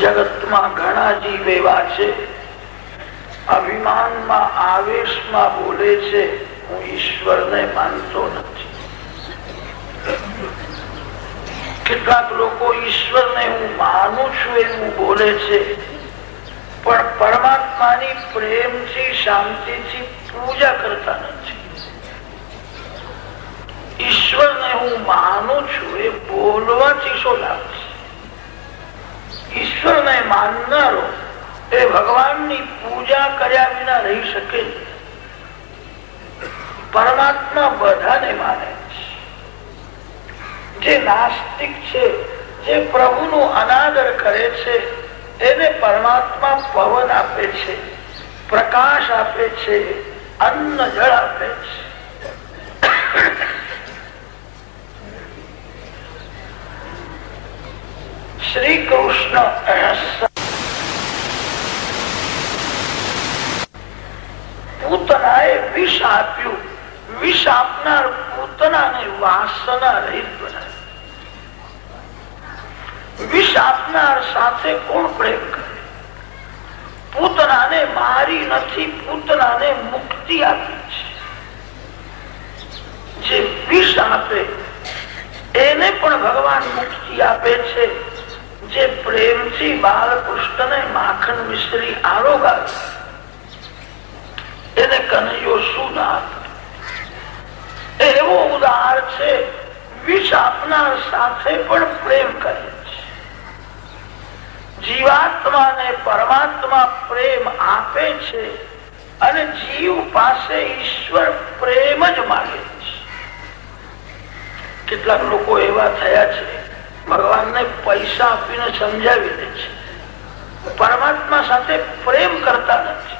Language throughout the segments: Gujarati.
જગતમાં ઘણા જીવ એવા છે, અભિમાનમાં આવેશમાં બોલે છે, હું ઈશ્વરને માનતો નથી. કેટલાક લોકો ઈશ્વરને હું માનું છું એવું બોલે છે, પણ પરમાત્માની પ્રેમથી શાંતિથી પૂજા કરતા નથી. ઈશ્વરને હું માનું છું એ બોલવાથી શું લાભ છે? ઈશ્વરને માનનારો એ ભગવાનની પૂજા કર્યા વિના રહી શકે નહીં. પરમાત્મા બધાને માને છે. જે નાસ્તિક છે, જે પ્રભુનો અનાદર કરે છે, એને પરમાત્મા પવન આપે છે, પ્રકાશ આપે છે, અન્ન જળ આપે છે. શ્રી કૃષ્ણ પૂતનાએ વિષ આપ્યું. વિષ આપનાર પૂતનાને વાસના રહિત બનાવે. વિષ આપનાર સાથે કોણ પ્રેમ કરે? પૂતનાને મારી નથી, પૂતનાને મુક્તિ આપી છે. જે વિષ આપે એને પણ ભગવાન મુક્તિ આપે છે. જે પ્રેમથી બાલકૃષ્ણને માખણ મિશ્રી આરોગાવે એને કનૈયો શું ના આપે? એવો ઉદાર છે. વિષ આપનાર સાથે પણ પ્રેમ કરે છે. જીવાત્માને પરમાત્મા પ્રેમ આપે છે અને જીવ પાસે ઈશ્વર પ્રેમ જ માગે છે. કેટલાક લોકો એવા થયા છે, ભગવાનને પૈસા આપીને સમજાવી દે છે, પરમાત્મા સાથે પ્રેમ કરતા નથી.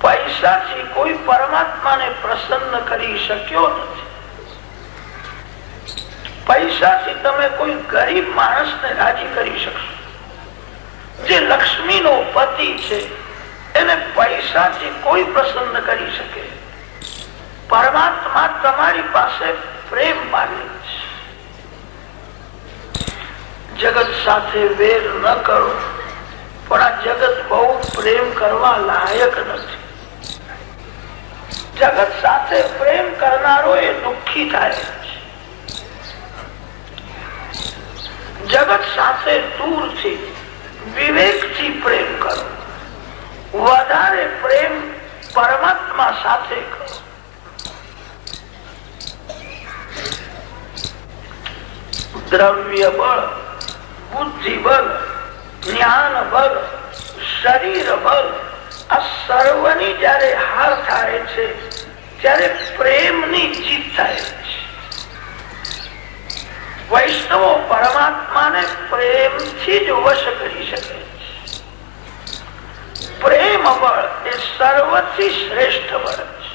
પૈસાથી કોઈ પરમાત્માને પ્રસન્ન કરી શક્યો નથી. પૈસાથી તમે કોઈ ગરીબ માણસને રાજી કરી શકશો. જે લક્ષ્મીનો પતિ છે એને પૈસાથી કોઈ પ્રસન્ન કરી શકે. પરમાત્મા તમારી પાસે પ્રેમ માગે છે. જગત સાથે વેર ન કરો, પણ આ જગત બહુ પ્રેમ કરવા લાયક નથી. જગત સાથે પ્રેમ કરનારો એ દુઃખી થાય છે. જગત સાથે દૂરથી વિવેકથી પ્રેમ કરો. વધારે પ્રેમ પરમાત્મા સાથે કરો. દ્રવ્ય બળ, બુદ્ધિ બળ, જ્ઞાન બળ, શરીર બળ, આ સર્વની જયારે હાર થાય છે ત્યારે પ્રેમની જીત થાય છે. વૈષ્ણવો પરમાત્માને પ્રેમથી જ વશ કરી શકે છે. પ્રેમ બળ એ સર્વથી શ્રેષ્ઠ બળ છે.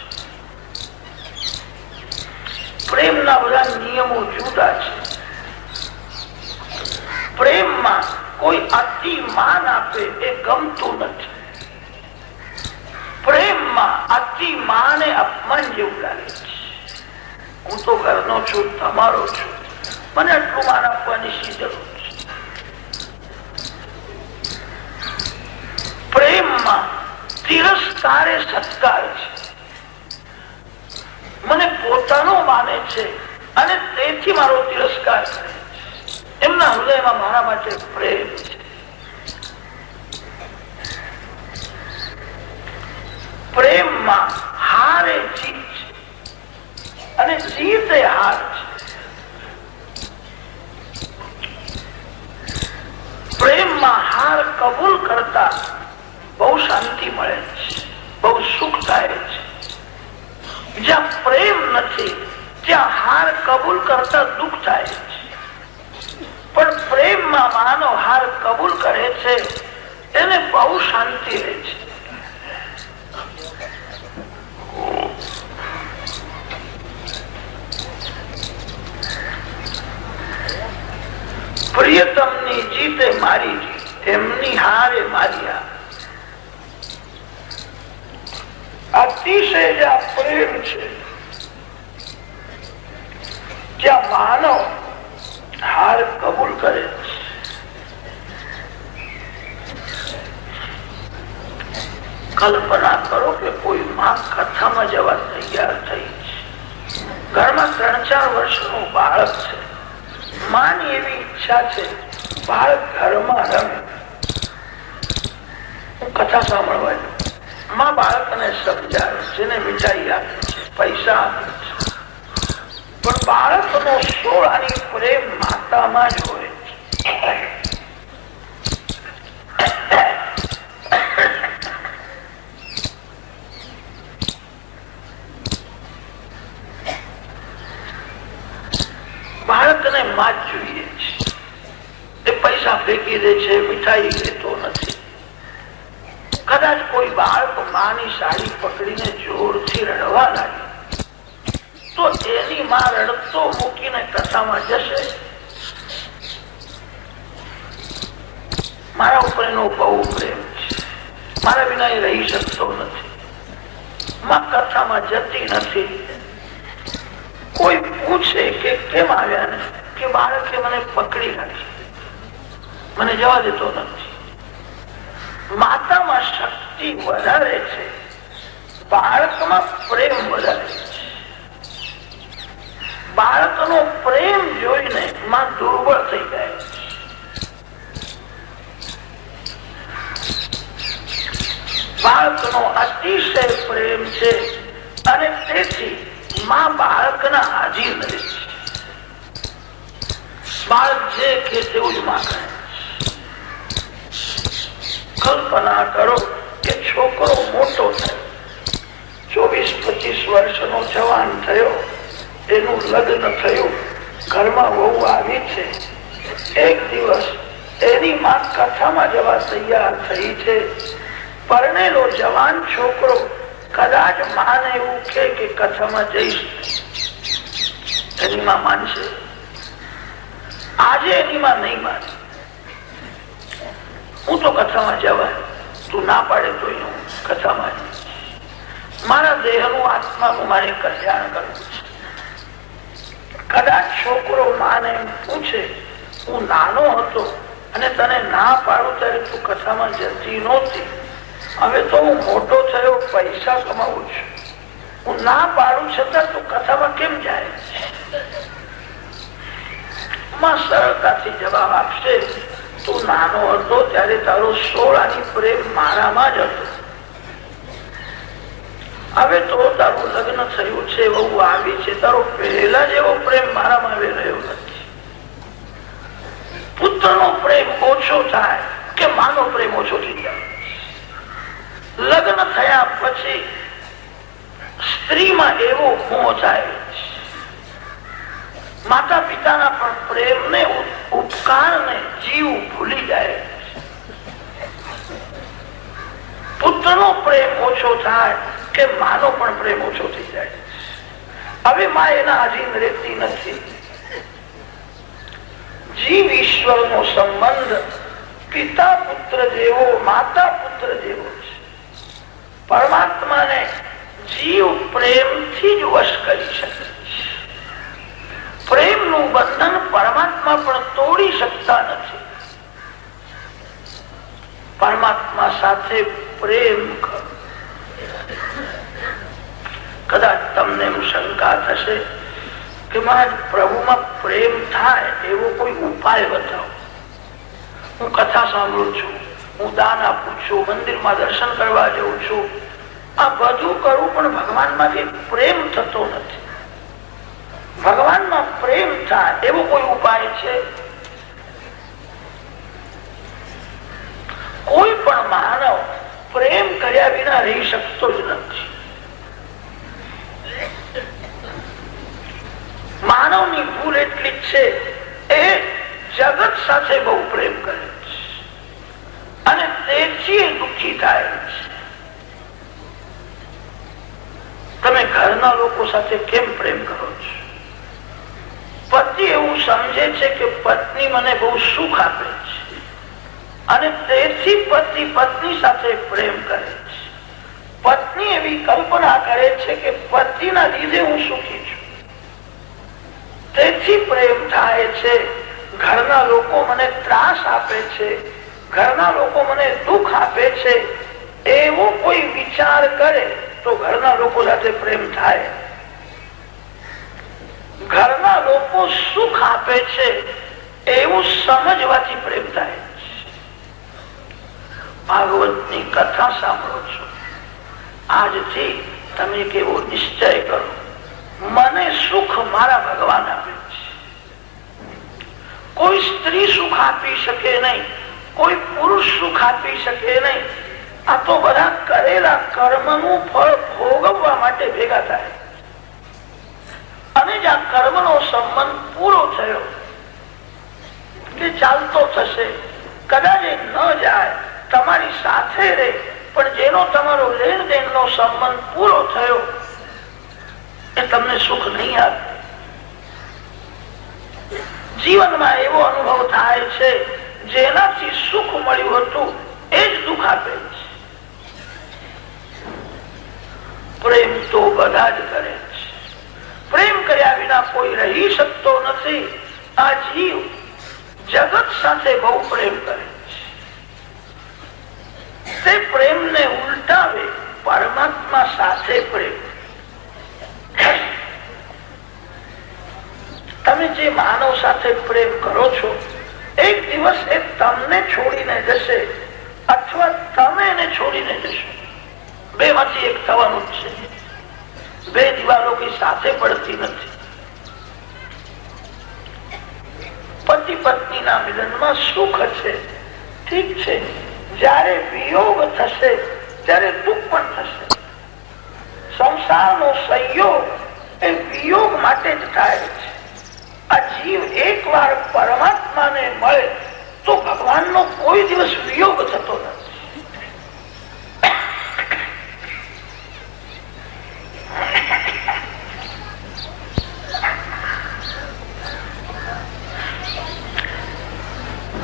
પ્રેમના બધા નિયમો જુદા છે. પ્રેમમાં કોઈ અતિ માન આપે એ ગમતું નથી. પ્રેમમાં અતિ માને અપમાન જેવું લાગે છે. હું તો ઘરનો છું, તમારો છું, મને આટલું માન આપવાની શી જરૂર છે? પ્રેમમાં તિરસ્કારે સત્કાર છે. મને પોતાનો માને છે અને તેથી મારો તિરસ્કાર કરે છે. એમના હૃદયમાં મારા માટે પ્રેમ છે. પ્રેમમાં હાર એ જીત છે અને જીત એ હાર છે. પ્રેમમાં હાર કબૂલ કરતા બહુ શાંતિ મળે છે, બહુ સુખ થાય છે. જ્યાં પ્રેમ નથી ત્યાં હાર કબૂલ કરતા દુઃખ થાય છે. પણ પ્રેમમાં માનો હાર કબૂલ કરે છે એને બહુ શાંતિ રહે છે. પ્રિયતમની જીતે મારી જીત, એમની હારે મારી હાર. અતિશય જ્યાં પ્રેમ છે ત્યાં માનવ હાર કબૂલ કરે છે. કલ્પના કરો કે કોઈ માં કથામાં જવા તૈયાર થઈ છે, ઘરમાં 3-4 વર્ષનું બાળક છે, માની એવી ઈચ્છા છે બાળક ઘરમાં રમે, હું કથા સાંભળવા જાઉં, માં બાળકને સમજાવે છે ને મીઠાઈ આપે છે, પૈસા આપે છે, પણ બાળકનો સોળાની પ્રેમ માતામાં જ હોય છે. બાળકને માં જ જોઈએ છે, એ પૈસા ફેંકી દે છે, મીઠાઈ લેતો નથી. કદાચ કોઈ બાળક માની સાડી પકડીને જોરથી રડવા લાગે તો એની માં રડતો મૂકીને કથામાં જશે. મારા ઉપર એનો બહુ પ્રેમ છે, મારા વિના એ રહી શકતો નથી, માં કથામાં જતી નથી. કોઈ પૂછે કે કેમ આવ્યા ને, કે બાળકે મને પકડી રાખી, મને જવા દેતો નથી. માતામાં શક્તિ વધારે છે, બાળકમાં પ્રેમ વધારે છે. બાળકનો પ્રેમ જોઈને માં દુર્બળ થઈ જાય છે. બાળકનો અતિશય પ્રેમ છે અને તેથી માં બાળકના હાજીર રહે છે. બાળક જે કે તેવું જ માં કહે. કલ્પના કરો કે છોકરો મોટો થયો, 24-25 વર્ષનો જવાન થયો, એનું લગ્ન થયું, ઘરમાં વહુ આવી છે. એક દિવસ એની માં કથામાં જવા તૈયાર થઈ છે. પરણેલો જવાન છોકરો કદાચ માને એવું કે કથામાં જઈશ, એની માં માનશે? આજે એની માં નહીં માને. હું તો કથામાં જવાય, તું ના પાડે તો હું કથામાં જઈશ. મારા દેહનું આત્માનું મારે કલ્યાણ કરવું છે. કદાચ છોકરો માને એમ પૂછે, હું નાનો હતો અને તને ના પાડું ત્યારે તું કથામાં જતી નહોતી, હવે તો હું મોટો થયો, પૈસા કમાવું છું, હું ના પાડું છતાં તું કથામાં કેમ જાય? માં સરળતાથી જવાબ આપશે, તું નાનો હતો ત્યારે તારો સોળાની પ્રેમ મારામાં જ હતો, હવે તો તારું લગ્ન થયું છે, વહુ આવી છે, તારો પહેલા જેવો પ્રેમ મારામાં આવી રહ્યો નથી. પુત્રનો પ્રેમ ઓછો થાય કે માનો પ્રેમ ઓછો થઈ જાય? લગ્ન થયા પછી સ્ત્રીમાં એવો મોહ જાય છે, માતા પિતાના પણ પ્રેમને, ઉપકારને જીવ ભૂલી જાય છે. પુત્રનો પ્રેમ ઓછો થાય કે માનો પણ પ્રેમ ઓછો થઈ જાય. હવે માં એના આધીન રહેતી નથી. જીવ ઈશ્વરનો સંબંધ પિતા પુત્ર જેવો, માતા પુત્ર જેવો છે. પરમાત્માને જીવ પ્રેમથી જ વશ કરી શકે છે. પ્રેમનું બંધન પરમાત્મા પણ તોડી શકતા નથી. પરમાત્મા સાથે પ્રેમ કરો. કદાચ તમને શંકા થશે કે મહારાજ પ્રભુમાં પ્રેમ થાય એવો કોઈ ઉપાય બતાવો. હું કથા સાંભળું છું, હું દાન આપું છું, મંદિરમાં દર્શન કરવા જાઉં છું, આ બધું કરું પણ ભગવાનમાંથી પ્રેમ થતો નથી. ભગવાનમાં પ્રેમ થાય એવો કોઈ ઉપાય છે? કોઈ પણ માનવ પ્રેમ કર્યા વિના રહી શકતો જ નથી. માનવની ભૂલ એટલી જ છે, એ જગત સાથે બહુ પ્રેમ કરે છે અને તેથી દુઃખી થાય છે. તમે ઘરના લોકો સાથે કેમ પ્રેમ કરો છો? પતિ એવું સમજે છે કે પત્ની મને બહુ સુખ આપે છે અને તેથી પતિ પત્ની સાથે પ્રેમ કરે છે. પત્ની એવી કલ્પના કરે છે કે પતિના લીધે હું સુખી છું, તેથી પ્રેમ થાય છે. ઘરના લોકો મને ત્રાસ આપે છે, ઘરના લોકો મને દુઃખ આપે છે, એવો કોઈ વિચાર કરે તો ઘરના લોકો સાથે પ્રેમ થાય. ઘરના લોકો સુખ આપે છે એવું સમજવાથી પ્રેમ થાય. ભાગવતની કથા સાંભળો છો, આજથી તમે કેવો નિશ્ચય કરો, મને સુખ મારા ભગવાન આપે છે. કોઈ સ્ત્રી સુખ આપી શકે નહીં, કોઈ પુરુષ સુખ આપી શકે નહીં. આ તો બધા કરેલા કર્મનું ફળ ભોગવવા માટે ભેગા થાય. અને જ્યાં કર્મનો સંબંધ પૂરો થયો કે ચાલતો થશે, કદાચ એ ન જાય, તમારી સાથે રહે, પણ જેનો તમારો લેણ દેણનો સંબંધ પૂરો થયો એ તમને સુખ નહીં આપે. જીવનમાં એવો અનુભવ થાય છે જેનાથી સુખ મળ્યું હતું એ જ દુઃખ આપે છે. પ્રેમ તો બધા જ કરે છે. પ્રેમ કર્યા વિના કોઈ રહી શકતો નથી. આ જીવ જગત સાથે બહુ પ્રેમ કરે છે. તે પ્રેમને ઉલટાવે પરમાત્મા સાથે પ્રેમ. તમે જે માનવ સાથે પ્રેમ કરો છો, એક દિવસ એ તમને છોડીને જશે અથવા તમે એને છોડીને જશો. બે માંથી એક થવાનું જ છે. બે દિવાલો કઈ સાથે પડતી નથી. પતિ પત્નીના મિલનમાં સુખ છે, ઠીક છે. જ્યારે વિયોગ થશે ત્યારે દુઃખ પણ થશે. સંસારનો સંયોગ એ વિયોગ માટે જ થાય છે. આ જીવ એકવાર પરમાત્માને મળે તો ભગવાનનો કોઈ દિવસ વિયોગ થતો નથી.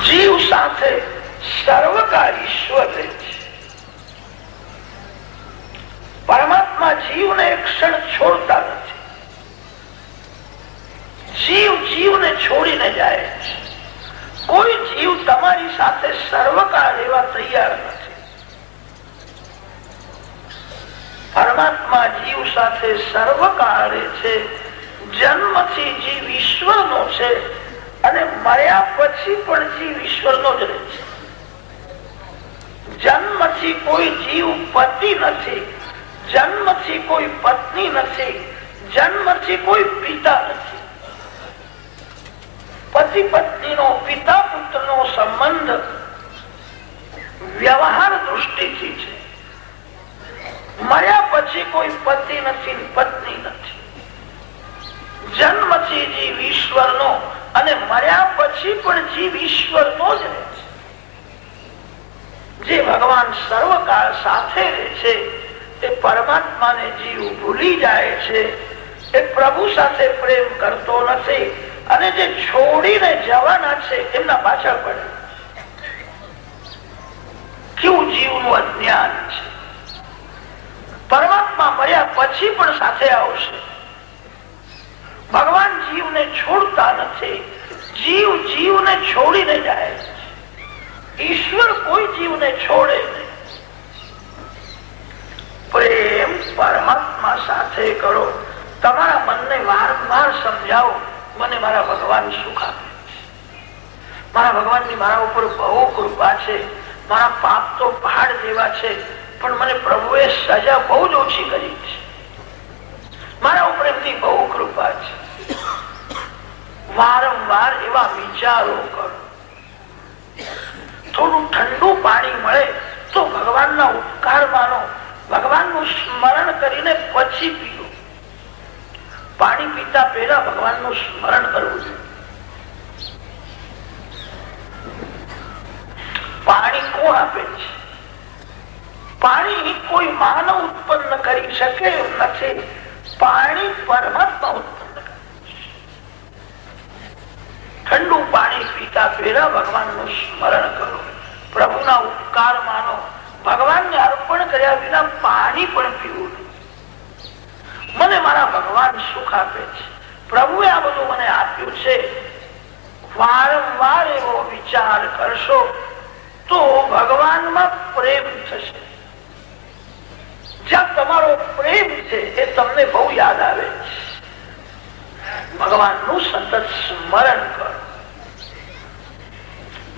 જીવ સાથે સર્વકાળ ઈશ્વર રહે છે. પરમાત્મા જીવને એક ક્ષણ છોડતા નથી. જીવ જીવને છોડીને જાય છે. કોઈ જીવ તમારી સાથે સર્વકાળ રહેવા તૈયાર નથી. પરમાત્મા જીવ સાથે સર્વકાળ રહે છે. જન્મથી જીવ ઈશ્વરનો છે અને મર્યા પછી પણ જીવ ઈશ્વરનો જ રહે છે. જન્મથી કોઈ જીવ પતિ નથી, જન્મથી કોઈ પત્ની નથી, જન્મથી કોઈ પિતા નથી. પતિ પત્નીનો, પિતા પુત્રનો સંબંધ વ્યવહાર દૃષ્ટિથી છે. મર્યા પછી કોઈ પતિ નથી, પત્ની નથી. જન્મથી જીવ ઈશ્વરનો અને મર્યા પછી પણ જીવ ઈશ્વરનો જ રહે છે. જે ભગવાન સર્વકાળ સાથે રહે છે તે પરમાત્માને જીવ ભૂલી જાય છે. એ પ્રભુ સાથે પ્રેમ કરતો નથી અને જે છોડીને જવાના છે એમના પાછળ પડે. કેવું જીવનું અજ્ઞાન છે. પરમાત્મા મર્યા પછી પણ સાથે આવશે. ભગવાન જીવને છોડતા નથી, જીવ જીવને છોડીને જાય છે. ઈશ્વર કોઈ જીવને છોડે નહીં. પ્રેમ પરમાત્મા સાથે કરો. તમારા મનને વારંવાર સમજાવો, મને મારા ભગવાન સુખ આપે છે. મારા ભગવાનની મારા ઉપર બહુ કૃપા છે. મારા પાપ તો પહાડ જેવા છે, પણ મને પ્રભુએ સજા બહુ જ ઓછી કરી છે. મારા ઉપર એમની બહુ કૃપા છે. વારંવાર એવા વિચારો કરો. થોડું ઠંડુ પાણી મળે તો ભગવાનના ઉપકાર માનો. ભગવાનનું સ્મરણ કરીને પછી પીઓ. પાણી પીતા પહેલા ભગવાનનું સ્મરણ કરવું જોઈએ. પાણી કોણ આપે છે? પાણી કોઈ માનવ ઉત્પન્ન કરી શકે એમ નથી. પાણી પરમાત્મા ઉત્પન્ન કરે છે. ઠંડુ પાણી પીતા પહેલા ભગવાનનું સ્મરણ કરો. પ્રભુના ઉપકાર માનો. ભગવાનને અર્પણ કર્યા વિના પાણી પણ પીવું. મને મારા ભગવાન સુખ આપે છે, પ્રભુએ આ બધું મને આપ્યું છે. વારંવાર એવો વિચાર કરશો તો ભગવાનમાં પ્રેમ થશે. જ્યાં તમારો પ્રેમ છે એ તમને બહુ યાદ આવે છે. ભગવાનનું સતત સ્મરણ કરો.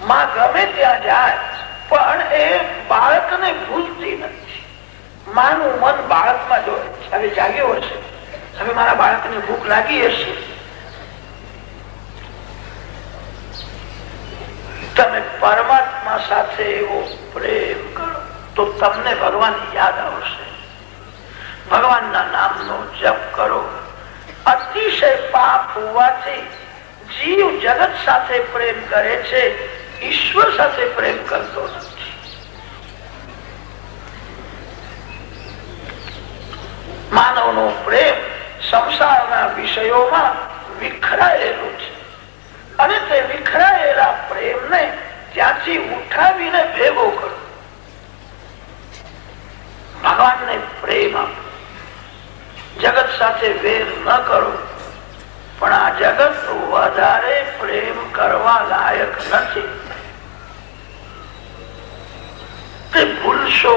માં ગમે ત્યાં જાય પણ એ બાળકને ભૂલતી નથી. માનું મન બાળકમાં જોડે છે. હવે જાગ્યો હશે, હવે મારા બાળકને ભૂખ લાગી હશે, તમે પરમાત્મા સાથે એવો પ્રેમ કરો તો તમને ભગવાન યાદ આવશે. ભગવાનના નામનો જપ કરો. અતિશય પાપ હોવાથી જીવ જગત સાથે પ્રેમ કરે છે, ઈશ્વર સાથે પ્રેમ કરતો નથી. માનવનો પ્રેમ સંસારના વિષયોમાં વિખરાયેલો છે અને તે વિખરાયેલા પ્રેમને ત્યાંથી ઉઠાવીને ભેગો કરો. ભગવાનને પ્રેમ આપો. જગત સાથે વેર ન કરો, પણ આ જગત વધારે પ્રેમ કરવા લાયક નથી. તે ભૂલશો.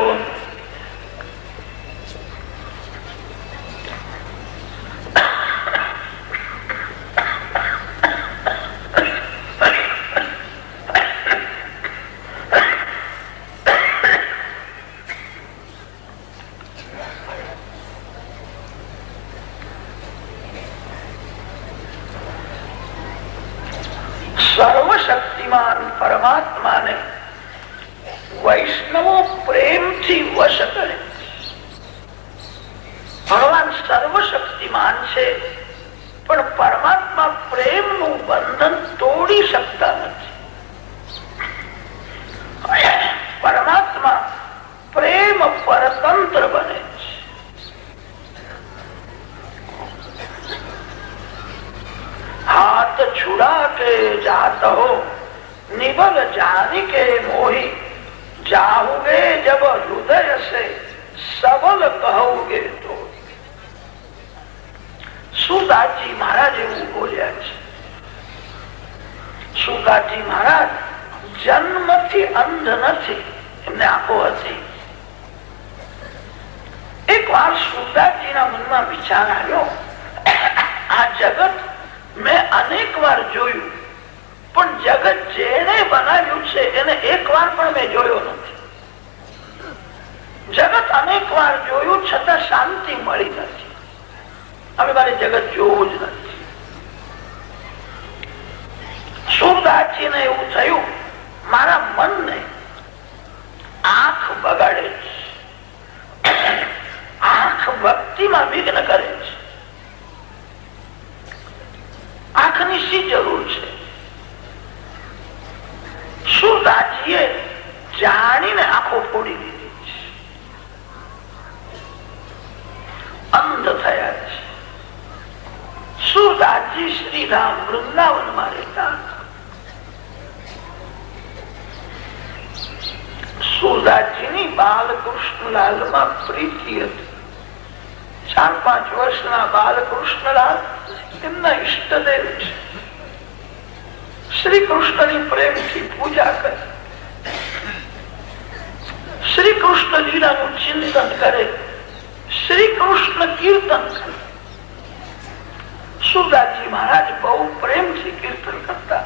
સર્વશક્તિમાન પરમાત્માને વૈષ્ણવો પ્રેમથી વશ કરે. ભગવાન સર્વશક્તિમાન છે, પણ પરમાત્મા પ્રેમનું બંધન તોડી શકતા નથી. પરમાત્મા પ્રેમ પરતંત્ર બને છે. हाथ छुड़ा के जात हो निबल जानी के मोही जाओगे जब हृदय से सबल कहोगे तो. સુદાજી મહારાજ એવું બોલ્યા છે. સુદાજી મહારાજ જન્મથી અંધ નથી, એમને આંખો હતી. એક વાર સુદાજીના મનમાં વિચાર આવ્યો, આ જગત મેં અનેક વાર જોયું, પણ જગત જેને બનાવ્યું છે એને એક વાર પણ મેં જોયો નથી. જગત અનેક વાર જોયું છતાં શાંતિ મળી નથી. હવે મારે જગત જોવું જ નથી. સુરદાસજીને એવું થયું, મારા મનને આંખ બગાડે છે, આંખ ભક્તિમાં વિઘ્ન કરે છે. આંખની શી જરૂર છે? સુરદાસજીએ જાણીને આંખો ફોડી દીધી છે, અંધ થયા છે. સુરદાસજી શ્રીધામ વૃંદાવનમાં રહેતા હતા. સુરદાસજીની બાલકૃષ્ણલાલમાં પ્રીતિ હતી. 4-5 વર્ષના બાલકૃષ્ણલાલ એમના ઈષ્ટદેવ છે. શ્રી કૃષ્ણની પ્રેમથી પૂજા કરે, શ્રી કૃષ્ણ લીલાનું ચિંતન કરે, શ્રી કૃષ્ણ કીર્તન કરે. સુરદાસજી મહારાજ બહુ પ્રેમથી કીર્તન કરતા.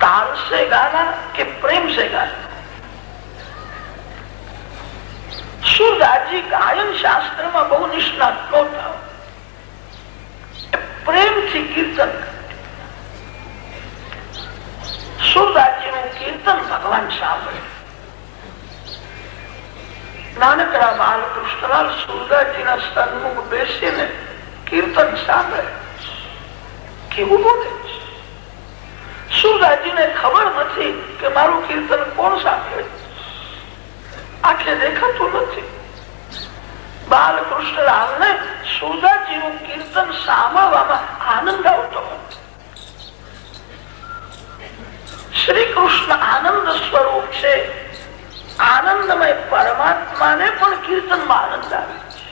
તાલ સે ગાના કે પ્રેમ સે ગાના. સુરદાસજી ગાયન શાસ્ત્રમાં બહુ નિષ્ણાત નહોતા, પ્રેમથી કીર્તન કરે. સુરદાસજીનું કીર્તન ભગવાન સાંભળે. નાનકડા બાલકૃષ્ણલાલ સુરદાસજીના સન્મુખ બેસીને કીર્તન સાંભળે. કેવું બોલે છે? સુરદાસજીને ખબર નથી કે મારું કીર્તન કોણ સાંભળે. આંખે દેખાતું નથી. બાલકૃષ્ણલાલને સુરદાસજીનું કીર્તન સાંભળવામાં આનંદ આવતો હતો. શ્રી કૃષ્ણ આનંદ સ્વરૂપ છે. આનંદમય પરમાત્માને પણ કીર્તનમાં આનંદ આવે છે.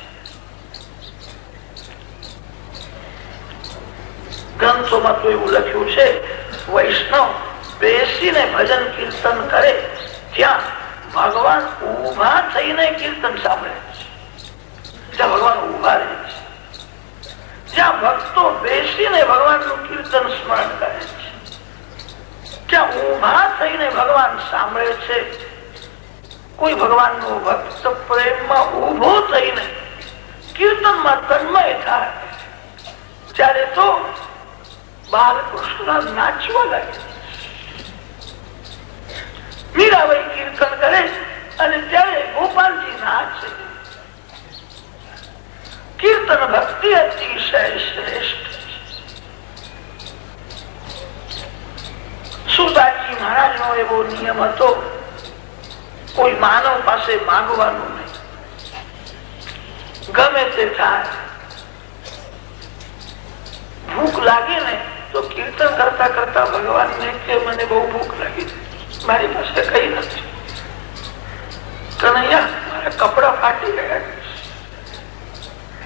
ગ્રંથોમાં તો એવું લખ્યું છે, વૈષ્ણવ બેસીને ભજન કીર્તન કરે ત્યાં ભગવાન ઉભા થઈને કીર્તન સાંભળે છે, જ્યાં ભગવાન ઉભા રહે છે, જ્યાં ભક્તો બેસીને ભગવાનનું કીર્તન સ્મરણ કરે છે, ત્યાં ઉભા થઈને ભગવાન સાંભળે છે. કોઈ ભગવાનનો ભક્ત પ્રેમમાં ઉભો થઈને કીર્તનમાં તન્મય થાય ત્યારે તો બાલકૃષ્ણ નાચવા લાગે. મીરાબાઈ કીર્તન કરે અને ત્યારે ગોપાલજી નાચે. કીર્તન ભક્તિ અતિશય શ્રેષ્ઠ. સુરદાસજી મહારાજ નો એવો નિયમ હતો, કોઈ માનવ પાસે માંગવાનું નહીં, ગમે તે થાય. ભૂખ લાગે ને તો કીર્તન કરતા કરતા ભગવાનને કે મને બહુ ભૂખ લાગી, મારી પાસે કઈ નથી, કનૈયા મારા કપડા ફાટી ગયા,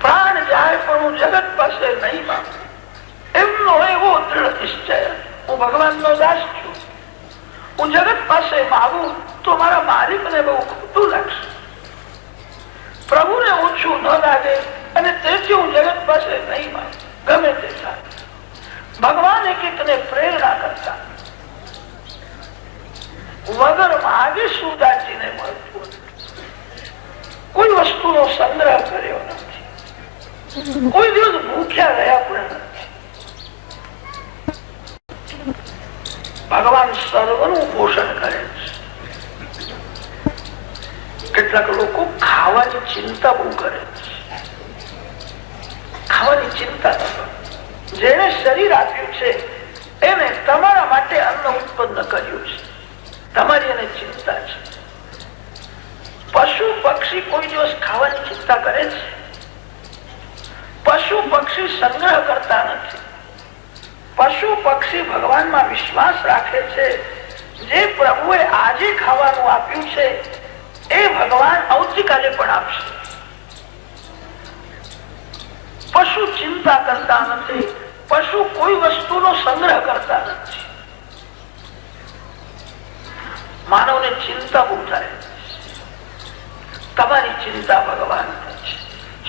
પ્રાણ જાય પણ હું જગત પાસે નહીં માંગુ. એમનો એવો દૃઢ નિશ્ચય, હું ભગવાનનો દાસ છું, હું જગત પાસે માંગું તો મારા માલિકને બહુ ખોટું લાગશે, પ્રભુને ઓછું ન લાગે, અને તેથી હું જગત પાસે નહીં માંગુ, ગમે તે થાય. ભગવાન એકને પ્રેરણા કરતા વગર માગે સુરદાસજીને મળતું હતું. કોઈ વસ્તુનો સંગ્રહ કર્યો નથી, કોઈ દિવસ ભૂખ્યા રહ્યા પણ નથી. ભગવાન સર્વનું પોષણ કરે છે. કેટલાક લોકો ખાવાની ચિંતા બહુ કરે છે. ખાવાની ચિંતા ન કરો. જેને શરીર આપ્યું છે એને તમારા માટે અન્ન ઉત્પન્ન કર્યું છે, તમારી એને ચિંતા છે. પશુ પક્ષી કોઈ દિવસ ખાવાની ચિંતા કરે છે? પશુ પક્ષી સંગ્રહ કરતા નથી. પશુ પક્ષી ભગવાનમાં વિશ્વાસ રાખે છે. જે પ્રભુએ આજે ખાવાનું આપ્યું છે એ ભગવાન આવતીકાલે પણ આપશે. પશુ ચિંતા કરતા નથી. પશુ કોઈ વસ્તુનો સંગ્રહ કરતા નથી. માનવને ચિંતા બહુ થાય. તમારી ચિંતા ભગવાન છે.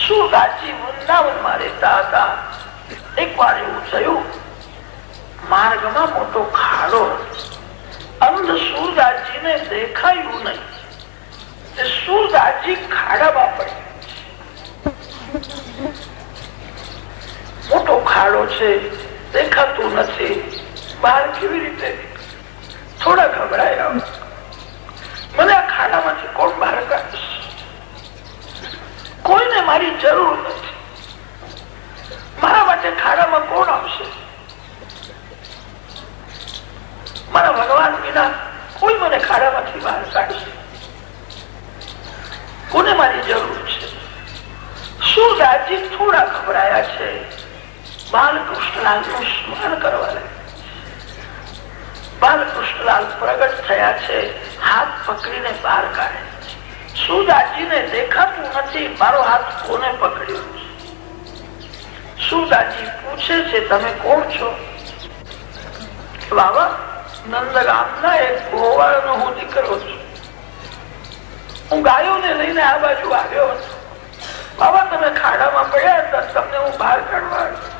સુરદાસજી વૃંદાવનમાં રહેતા હતા. એક વાર એવું થયું, માર્ગમાં મોટો ખાડો, અંધ સુરદાસજીને દેખાયું નહીં. સુરદાસજી ખાડામાં પડ્યા. મોટો ખાડો છે, દેખાતું નથી, બહાર કેવી રીતે? થોડા ગભરાયા, મને આ ખાડામાંથી કોણ બહાર કાઢશે? કોઈને મારી જરૂર નથી, મારા માટે ખાડામાં કોણ આવશે? મારા ભગવાન વિના કોઈ મને ખાડામાંથી બહાર કાઢશે? કોને મારી જરૂર છે? સુરદાસજી થોડા ગભરાયા છે. બાલકૃષ્ણલાલ નું સ્મરણ કરવા લાગ્યા. બાલકૃષ્ણલાલ પ્રગટ થયા છે, હાથ પકડીને બહાર કાઢે. સુરદાસજીને દેખાતું નથી, મારો હાથ કોને પકડ્યો? સુરદાસજી પૂછે છે, તમે કોણ છો? બાબા, નંદગામના એક ગોવાળનો હું દીકરો છું. હું ગાયોને લઈને આ બાજુ આવ્યો હતો. બાબા, તમે ખાડામાં પડ્યા હતા, તમને હું બહાર કાઢવા આવ્યો.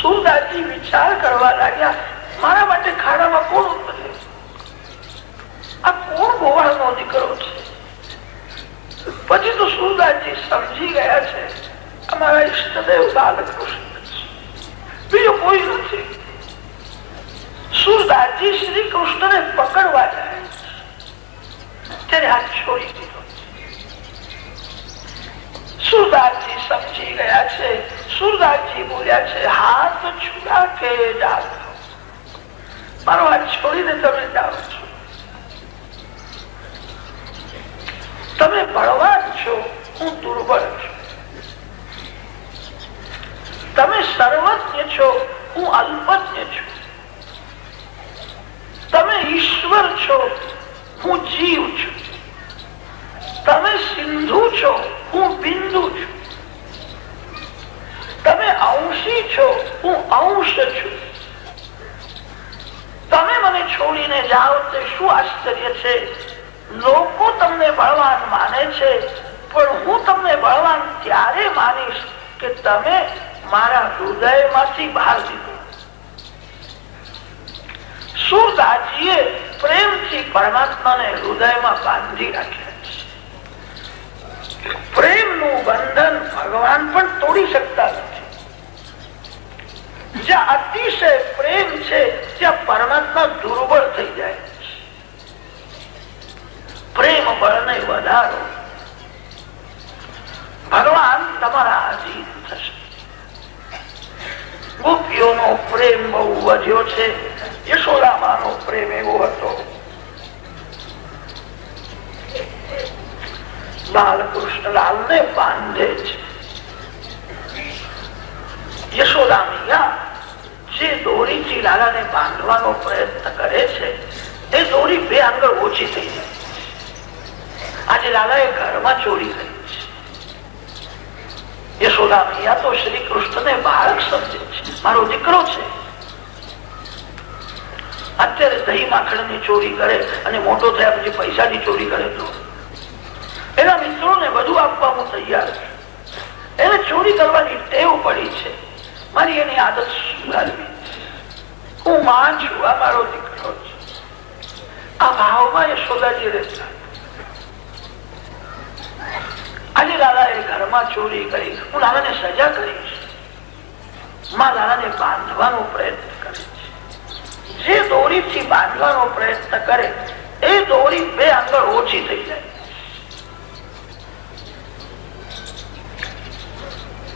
સુરદાસજી વિચાર કરવા લાગ્યા, મારા માટે ખાડામાં કોણ ઉતર્યું? આ કોણ ગોવાળનો દીકરો છે? પછી તો સુરદાસજી સમજી ગયા છે, અમારા ઈષ્ટદેવ બાલકૃષ્ણ છે, બીજું કોઈ નથી. સુરદાસજી શ્રી કૃષ્ણને પકડવા જાય ત્યારે હાથ છોડી દીધો. સુરદાસજી સમજી ગયા છે. સુરદાસજી બોલ્યા છે, હાથ છૂટા કે જાઓ, મારો હાથ છોડીને તમે જાઓ છો. તમે બળવાન છો, હું દુર્બળ છું. તમે સર્વજ્ઞ છો, હું અલ્પજ્ઞ છું. તમે ઈશ્વર છો, હું જીવ છું. તમે સિંધુ છો, હું બિંદુ છું. તમે અંશી છો, હું અંશ છું. તમે મને છોડીને જાઓ તે શું આશ્ચર્ય છે? લોકો તમને બળવાન માને છે, પણ હું તમને બળવાન ત્યારે માનીશ કે તમે મારા હૃદયમાંથી બહાર દીધો. સુરદાસજીએ પ્રેમથી પરમાત્માને હૃદયમાં બાંધી રાખ્યા છે. પ્રેમનું બંધન ભગવાન પણ તોડી શકતા નથી. જ્યાં અતિશય પ્રેમ છે ત્યાં પરમાત્મા દુર્બળ થઈ જાય છે. પ્રેમ બળને વધારો, ભગવાન તમારા આધીન થશે. ગોપીઓનો પ્રેમ બહુ વધ્યો છે. યશોદામાનો પ્રેમ એવો હતો. બાલકૃષ્ણલાલ ને બાંધે છે. યશોદા મૈયા જે દોરીથી લાલાને બાંધવાનો પ્રયત્ન કરે છે એ દોરી બે આંગળ ઓછી થઈ જાય. આજે લાલાએ ઘરમાં ચોરી કરી છે. યશોદા મૈયા તો શ્રી કૃષ્ણને બાળક સમજે છે, મારો દીકરો છે. અત્યારે દહીં માખણ ની ચોરી કરે અને મોટો થયા પછી પૈસાની ચોરી કરે તો એના મિત્રોને બધું આપવા હું તૈયાર છું. એને ચોરી કરવાની ટેવ પડી છે. મારી એની આદત સુધારવી. હું માં છું, આ મારો દીકરો છે. આ ભાવમાં યશોદાજી રહેતા. આજે લાલાએ ઘરમાં ચોરી કરી, હું લાલાને સજા કરીશ. માં લાલાને બાંધવાનો પ્રયત્ન કરે છે. જે દોરીથી બાંધવાનો પ્રયત્ન કરે એ દોરી બે આંગળ ઓછી થઈ જાય.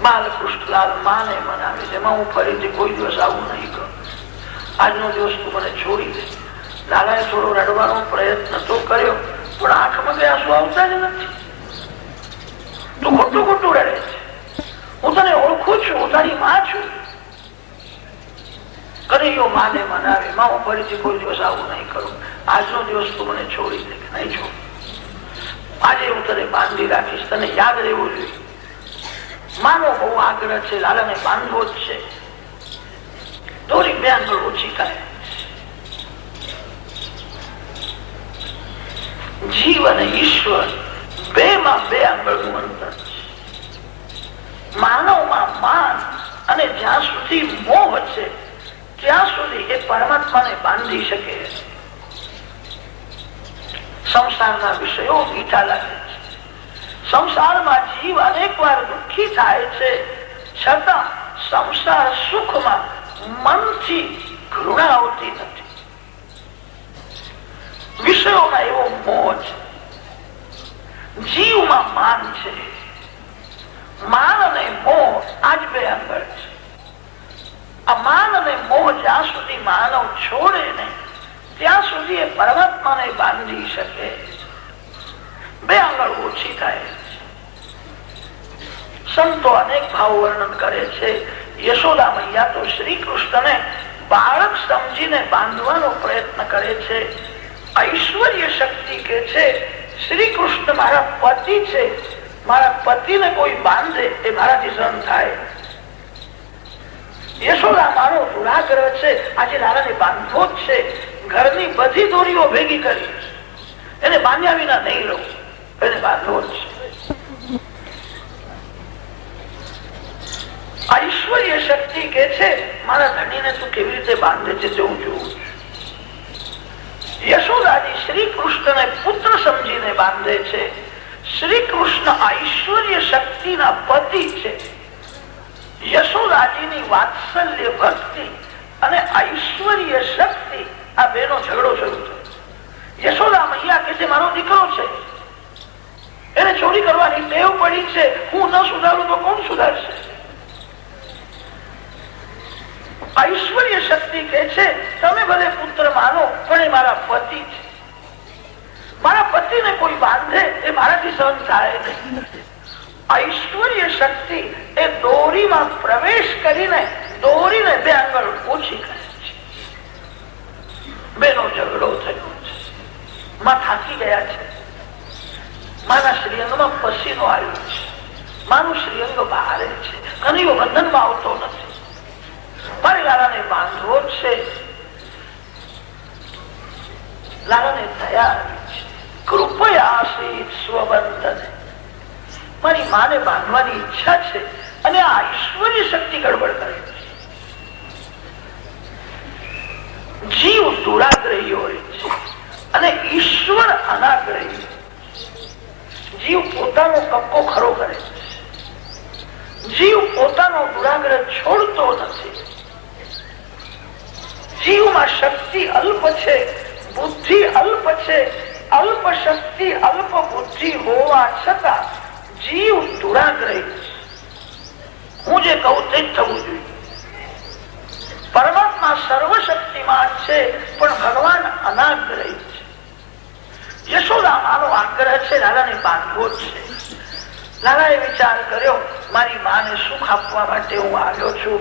બાલકૃષ્ણલાલ માને મનાવે છે, હું ફરીથી કોઈ દિવસ આવું નહીં કરું. આજનો દિવસ તું મને છોડી દે. લાલાએ થોડો રડવાનો પ્રયત્ન તો કર્યો, પણ આંખમાં કઈ આંસુ આવતા જ નથી. તું ખોટું ખોટું રડે છે. હું તને ઓળખું છું, હું તારી માં છું. કનૈયો માને મનાવે, માં હું ફરીથી કોઈ દિવસ આવું નહીં કરું. આજનો દિવસ તું મને છોડી દે. નહીં છોડ. આજે હું તને બાંધી રાખીશ, તને યાદ રહેવું જોઈએ. માનો બહુ આગ્રહ છે, લાલાને બાંધવો જ છે. દોરી બે આંગળ ઓછી થાય. જીવ અને ઈશ્વર બે માં બે આંગળ નું અંતર છે. માનવમાં માન અને જ્યાં સુધી મોહ છે ત્યાં સુધી એ પરમાત્માને બાંધી શકે. સંસારના વિષયો મીઠા લાગે છે. સંસારમાં જીવ અનેક વાર દુઃખી થાય છે, છતાં સંસાર સુખમાં મનથી ઘૃણા આવતી નથી. વિષયોમાં એવો મોહ છે. જીવમાં માન છે. માન અને મોહ આજ બે આંગળ છે. આ માન અને મોહ જ્યાં સુધી માનવ છોડે નહીં ત્યાં સુધી એ પરમાત્માને બાંધી શકે. બે આંગળ ઓછી થાય. સંતો અનેક ભાવ વર્ણન કરે છે. યશોદા મૈયા તો શ્રી કૃષ્ણને બાળક સમજીને બાંધવાનો પ્રયત્ન કરે છે. ઐશ્વર્ય શક્તિ કે છે શ્રી કૃષ્ણ મારા પતિ છે, મારા પતિને કોઈ બાંધે એ મારાથી સહન થાય. યશોદા મારો દુરાગ્રહ છે, આજે લાલાને બાંધવો જ છે. ઘરની બધી દોરીઓ ભેગી કરી, એને બાંધ્યા વિના નહીં રહું, એને બાંધવો જ છે. ઐશ્વર્ય શક્તિ કે છે મારા ધણીને તું કેવી રીતે બાંધે છે તેવું જોવું. યશોદાજી શ્રી કૃષ્ણને પુત્ર સમજીને બાંધે છે. શ્રી કૃષ્ણ ઐશ્વર્ય શક્તિના પતિ છે. યશોદાજીની વાત્સલ્ય ભક્તિ અને ઐશ્વર્ય શક્તિ આ બેનો ઝઘડો શરૂ થયો. યશોદા મૈયા કે છે મારો દીકરો છે, એને ચોરી કરવાની ટેવ પડી છે, હું ન સુધારું તો કોણ સુધારશે? ઐશ્વર્ય શક્તિ કે છે તમે ભલે પુત્ર માનો પણ એ મારા પતિ છે. મારા પતિને કોઈ બાંધે એ મારાથી સહન થાય નહીં. ઐશ્વર્ય શક્તિ એ દોરીમાં પ્રવેશ કરીને દોરીને બે આંગળ ઓછી કરે છે. બેનો ઝઘડો થયો છે. માં થાકી ગયા છે. માના શ્રીઅંગમાં પસીનો આવ્યો છે. માનું શ્રીઅંગ બહાર છે. કનૈયો બંધનમાં આવતો નથી. મારી લાલાને બાંધવો જ છે. લાલાને દયા આવી છે. કૃપયા સ્વબંધને, મારી માને બાંધવાની ઈચ્છા છે અને આ ઈશ્વરની શક્તિ ગડબડ કરે છે. જીવ દુરાગ્રહી હોય છે અને ઈશ્વર અનાગ્રહી. જીવ પોતાનો કક્કો ખરો કરે છે, જીવ પોતાનો દુરાગ્રહ છોડતો નથી. જીવમાં શક્તિ અલ્પ છે, બુદ્ધિ અલ્પ છે. અલ્પ શક્તિ અલ્પ બુદ્ધિ હોવા છતાં જીવ દુરાગ્રહી છે. હું જે કહું તે જ થવું જોઈએ. પરમાત્મા સર્વશક્તિમાન છે પણ ભગવાન અનાગ્રહી છે. યશોદામાનો આગ્રહ છે લાલાને બાંધવો છે. લાલાએ વિચાર કર્યો, મારી માને સુખ આપવા માટે હું આવ્યો છું,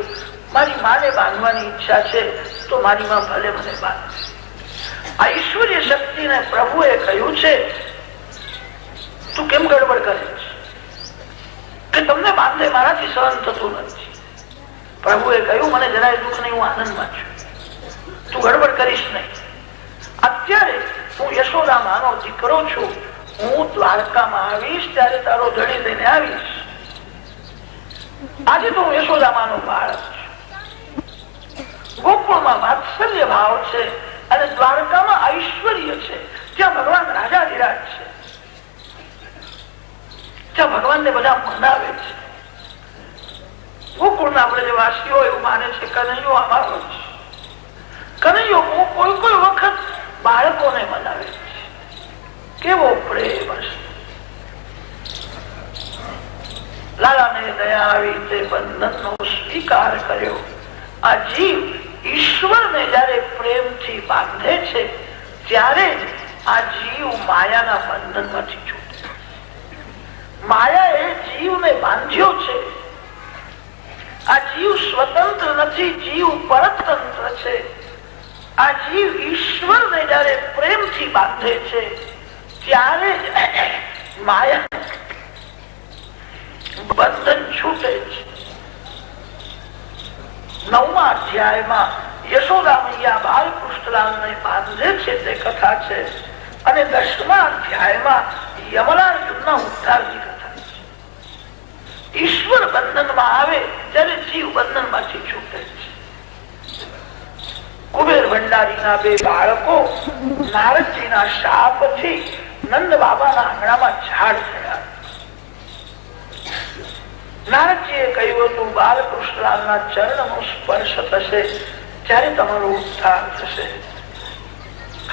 મારી માને બાંધવાની ઈચ્છા છે તો મારી માં ભલે મને બાંધે. આ ઈશ્વરીય શક્તિને પ્રભુએ કહ્યું છે, તું કેમ ગડબડ કરે છે કે તમને બાંધે મારાથી સહન થતું નથી. પ્રભુએ કહ્યું, મને જરાય દુઃખ નહીં, હું આનંદમાં છું, તું ગડબડ કરીશ નહીં. અત્યારે હું યશોદામાનો દીકરો છું, હું દ્વારકામાં આવીશ ત્યારે તારો ધણી લઈને આવીશ. આજે તો હું યશોદામાનો બાળક છું. ગોકુળમાં વાત્સલ્ય ભાવ છે અને દ્વારકામાં ઐશ્વર્ય છે. ત્યાં ભગવાન રાજાધિરાજ છે, ત્યાં ભગવાનને બધા મનાવે છે. ગોકુળના આપણે જે વાસીઓ એવું માને છે કનૈયો અમારો છે. કનૈયો કોઈ વખત બાળકોને મનાવે છે. કેવો પ્રેમ હશે. લાલાને દયા આવી તે બંધનનો સ્વીકાર કર્યો. આ જીવ ઈશ્વરને જયારે પ્રેમથી બાંધે છે ત્યારે આ જીવ માયાના બંધનમાંથી છૂટે. માયા એ જીવને બાંધ્યો છે. આ જીવ સ્વતંત્ર નથી, જીવ પરતંત્ર છે. આ જીવ ઈશ્વરને જયારે પ્રેમથી બાંધે છે ત્યારે જ માયા બંધન છૂટે છે. 9મા અધ્યાયમાં યશોદા મૈયા બાલકૃષ્ણલાલને બાંધે છે તે કથા છે અને 10મા અધ્યાયમાં યમલાર્જુનના ઉદ્ધારની કથા છે. ઈશ્વર બંધનમાં આવે ત્યારે જીવ બંધનમાંથી છૂટે છે. કુબેર ભંડારીના 2 બાળકો નારદજીના શાપથી નંદ બાબાના આંગણામાં ઝાડ થયા. નારદજીએ કહ્યું હતું, બાલકૃષ્ણલાલના ચરણનો સ્પર્શ થશે ત્યારે તમારો ઉદ્ધાર થશે.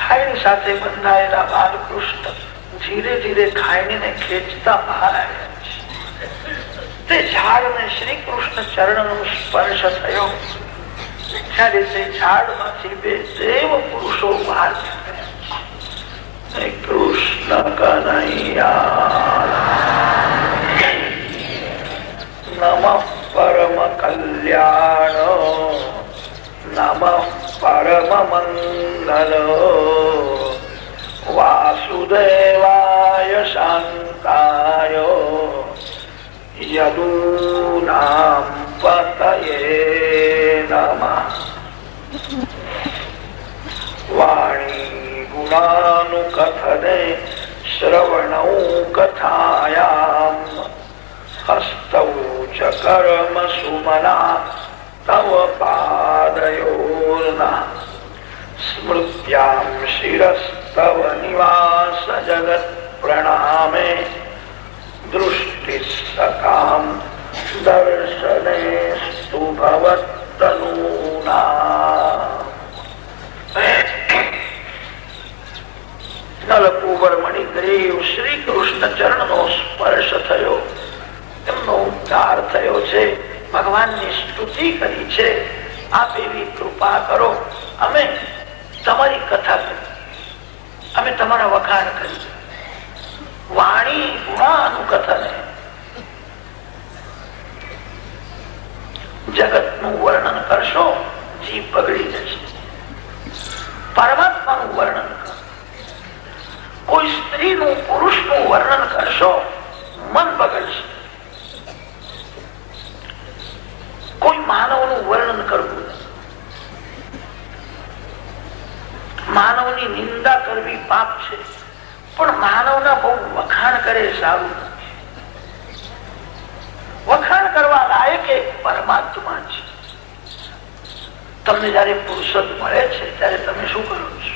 ખાયણી સાથે બંધાયેલા બાલકૃષ્ણ ધીરે ધીરે ખાયણીને ખેંચતા બહાર આવ્યા છે. તે ઝાડને શ્રી કૃષ્ણ ચરણનો સ્પર્શ થયો ત્યારે તે ઝાડમાંથી 2 દેવ પુરુષો બહાર નીકળ્યા. કૃષ્ણ કનૈયા નમઃ પરમ કલ્યાણ નમઃ પરમ મંગલ વાસુદેવાય શાંતાય યદૂનાં પતયે નમઃ. વાણી ગુણાનુકથને શ્રવણૌ કથાયામ હસ્તૌ ચ કર્મ સુમના તવ પાદયોર્ના સ્મૃત્યામ શિરસ્તવ નિવાસ જગત પ્રણામે દૃષ્ટિ સકામ દર્શને સ્તુ ભવત્તનૂના. નલકુબર મણિગ્રીવ શ્રી કૃષ્ણ ચરણનો સ્પર્શ થયો, એમનો ઉદ્ધાર થયો છે. ભગવાનની સ્તુતિ કરી છે. આપ એવી કૃપા કરો, અમે તમારી કથા કરી, અમે તમારા વખાણ કરી. વાણી ગુણાનુકથને જગતનું વર્ણન કરશો, જીભ બગડી જશે. પરમાત્માનું વર્ણન કરો. કોઈ સ્ત્રીનું પુરુષનું વર્ણન કરશો, મન બગડશે. કોઈ માનવનું વર્ણન કરવું, માનવની નિંદા કરવી પાપ છે, પણ માનવના બહુ વખાણ કરે સારું નથી. વખાણ કરવા લાયક એક પરમાત્મા છે. તમને જયારે ફુરસદ મળે છે ત્યારે તમે શું કરો છો?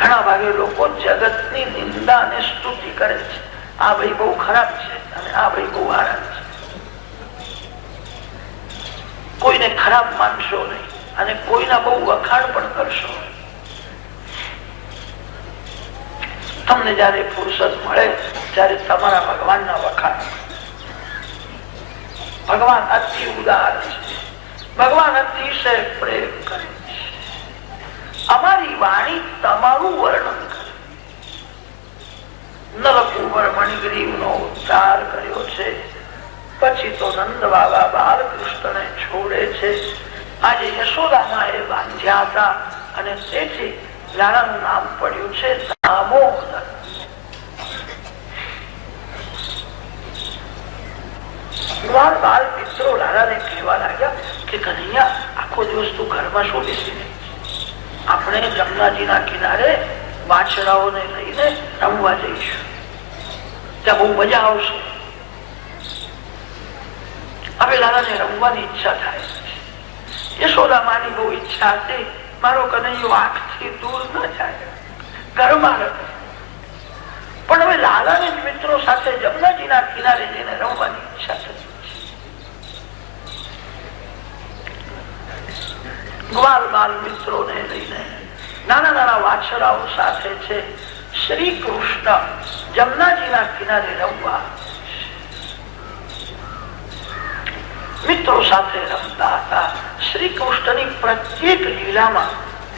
ઘણા ભાગે લોકો જગતની નિંદા અને સ્તુતિ કરે છે. આ ભાઈ બહુ ખરાબ છે અને આ ભાઈ બહુ આરામ છે. કોઈને ખરાબ માનશો નહીં અને કોઈના બહુ વખાણ પણ કરશો. તમને જયારે ફુરસદ મળે ત્યારે તમારા ભગવાનના વખાણ. ભગવાન અતિ ઉદાર છે. ભગવાન અતિશય પ્રેમ કરે છે. અમારી વાણી તમારું વર્ણન કરે. નરકુંવર મણિગ્રીવનો ઉદ્ધાર કર્યો છે, પછી તો નંદ બાબા બાલકૃષ્ણને છોડે છે. આજે યશોદામાએ બાંધ્યા હતા અને તેથી લાલાનું નામ પડ્યું છે દામોદર. બાળ મિત્રો લાલાને કહેવા લાગ્યા કે કનૈયા, આખો દિવસ તું ઘરમાં શું બેસીને? આપણે જમનાજીના કિનારે વાછડાઓને લઈને રમવા જઈશું, ત્યાં બહુ મજા આવશે. હવે લાલાને રમવાની ઈચ્છા થાય. યશોદામાની બહુ ઈચ્છા હતી મારો કનૈયો આંખથી દૂર ન જાય, ઘરમાં રમે. પણ હવે લાલાને મિત્રો સાથે જમનાજીના કિનારે જઈને રમવાની ઈચ્છા થતી. ગ્વાલ બાલ મિત્રોને લઈને નાના નાના વાછરાઓ સાથે છે શ્રી કૃષ્ણ જમનાજીના કિનારે રમવા. મિત્રો સાથે રમતા હતા. શ્રી કૃષ્ણની પ્રત્યેક લીલામાં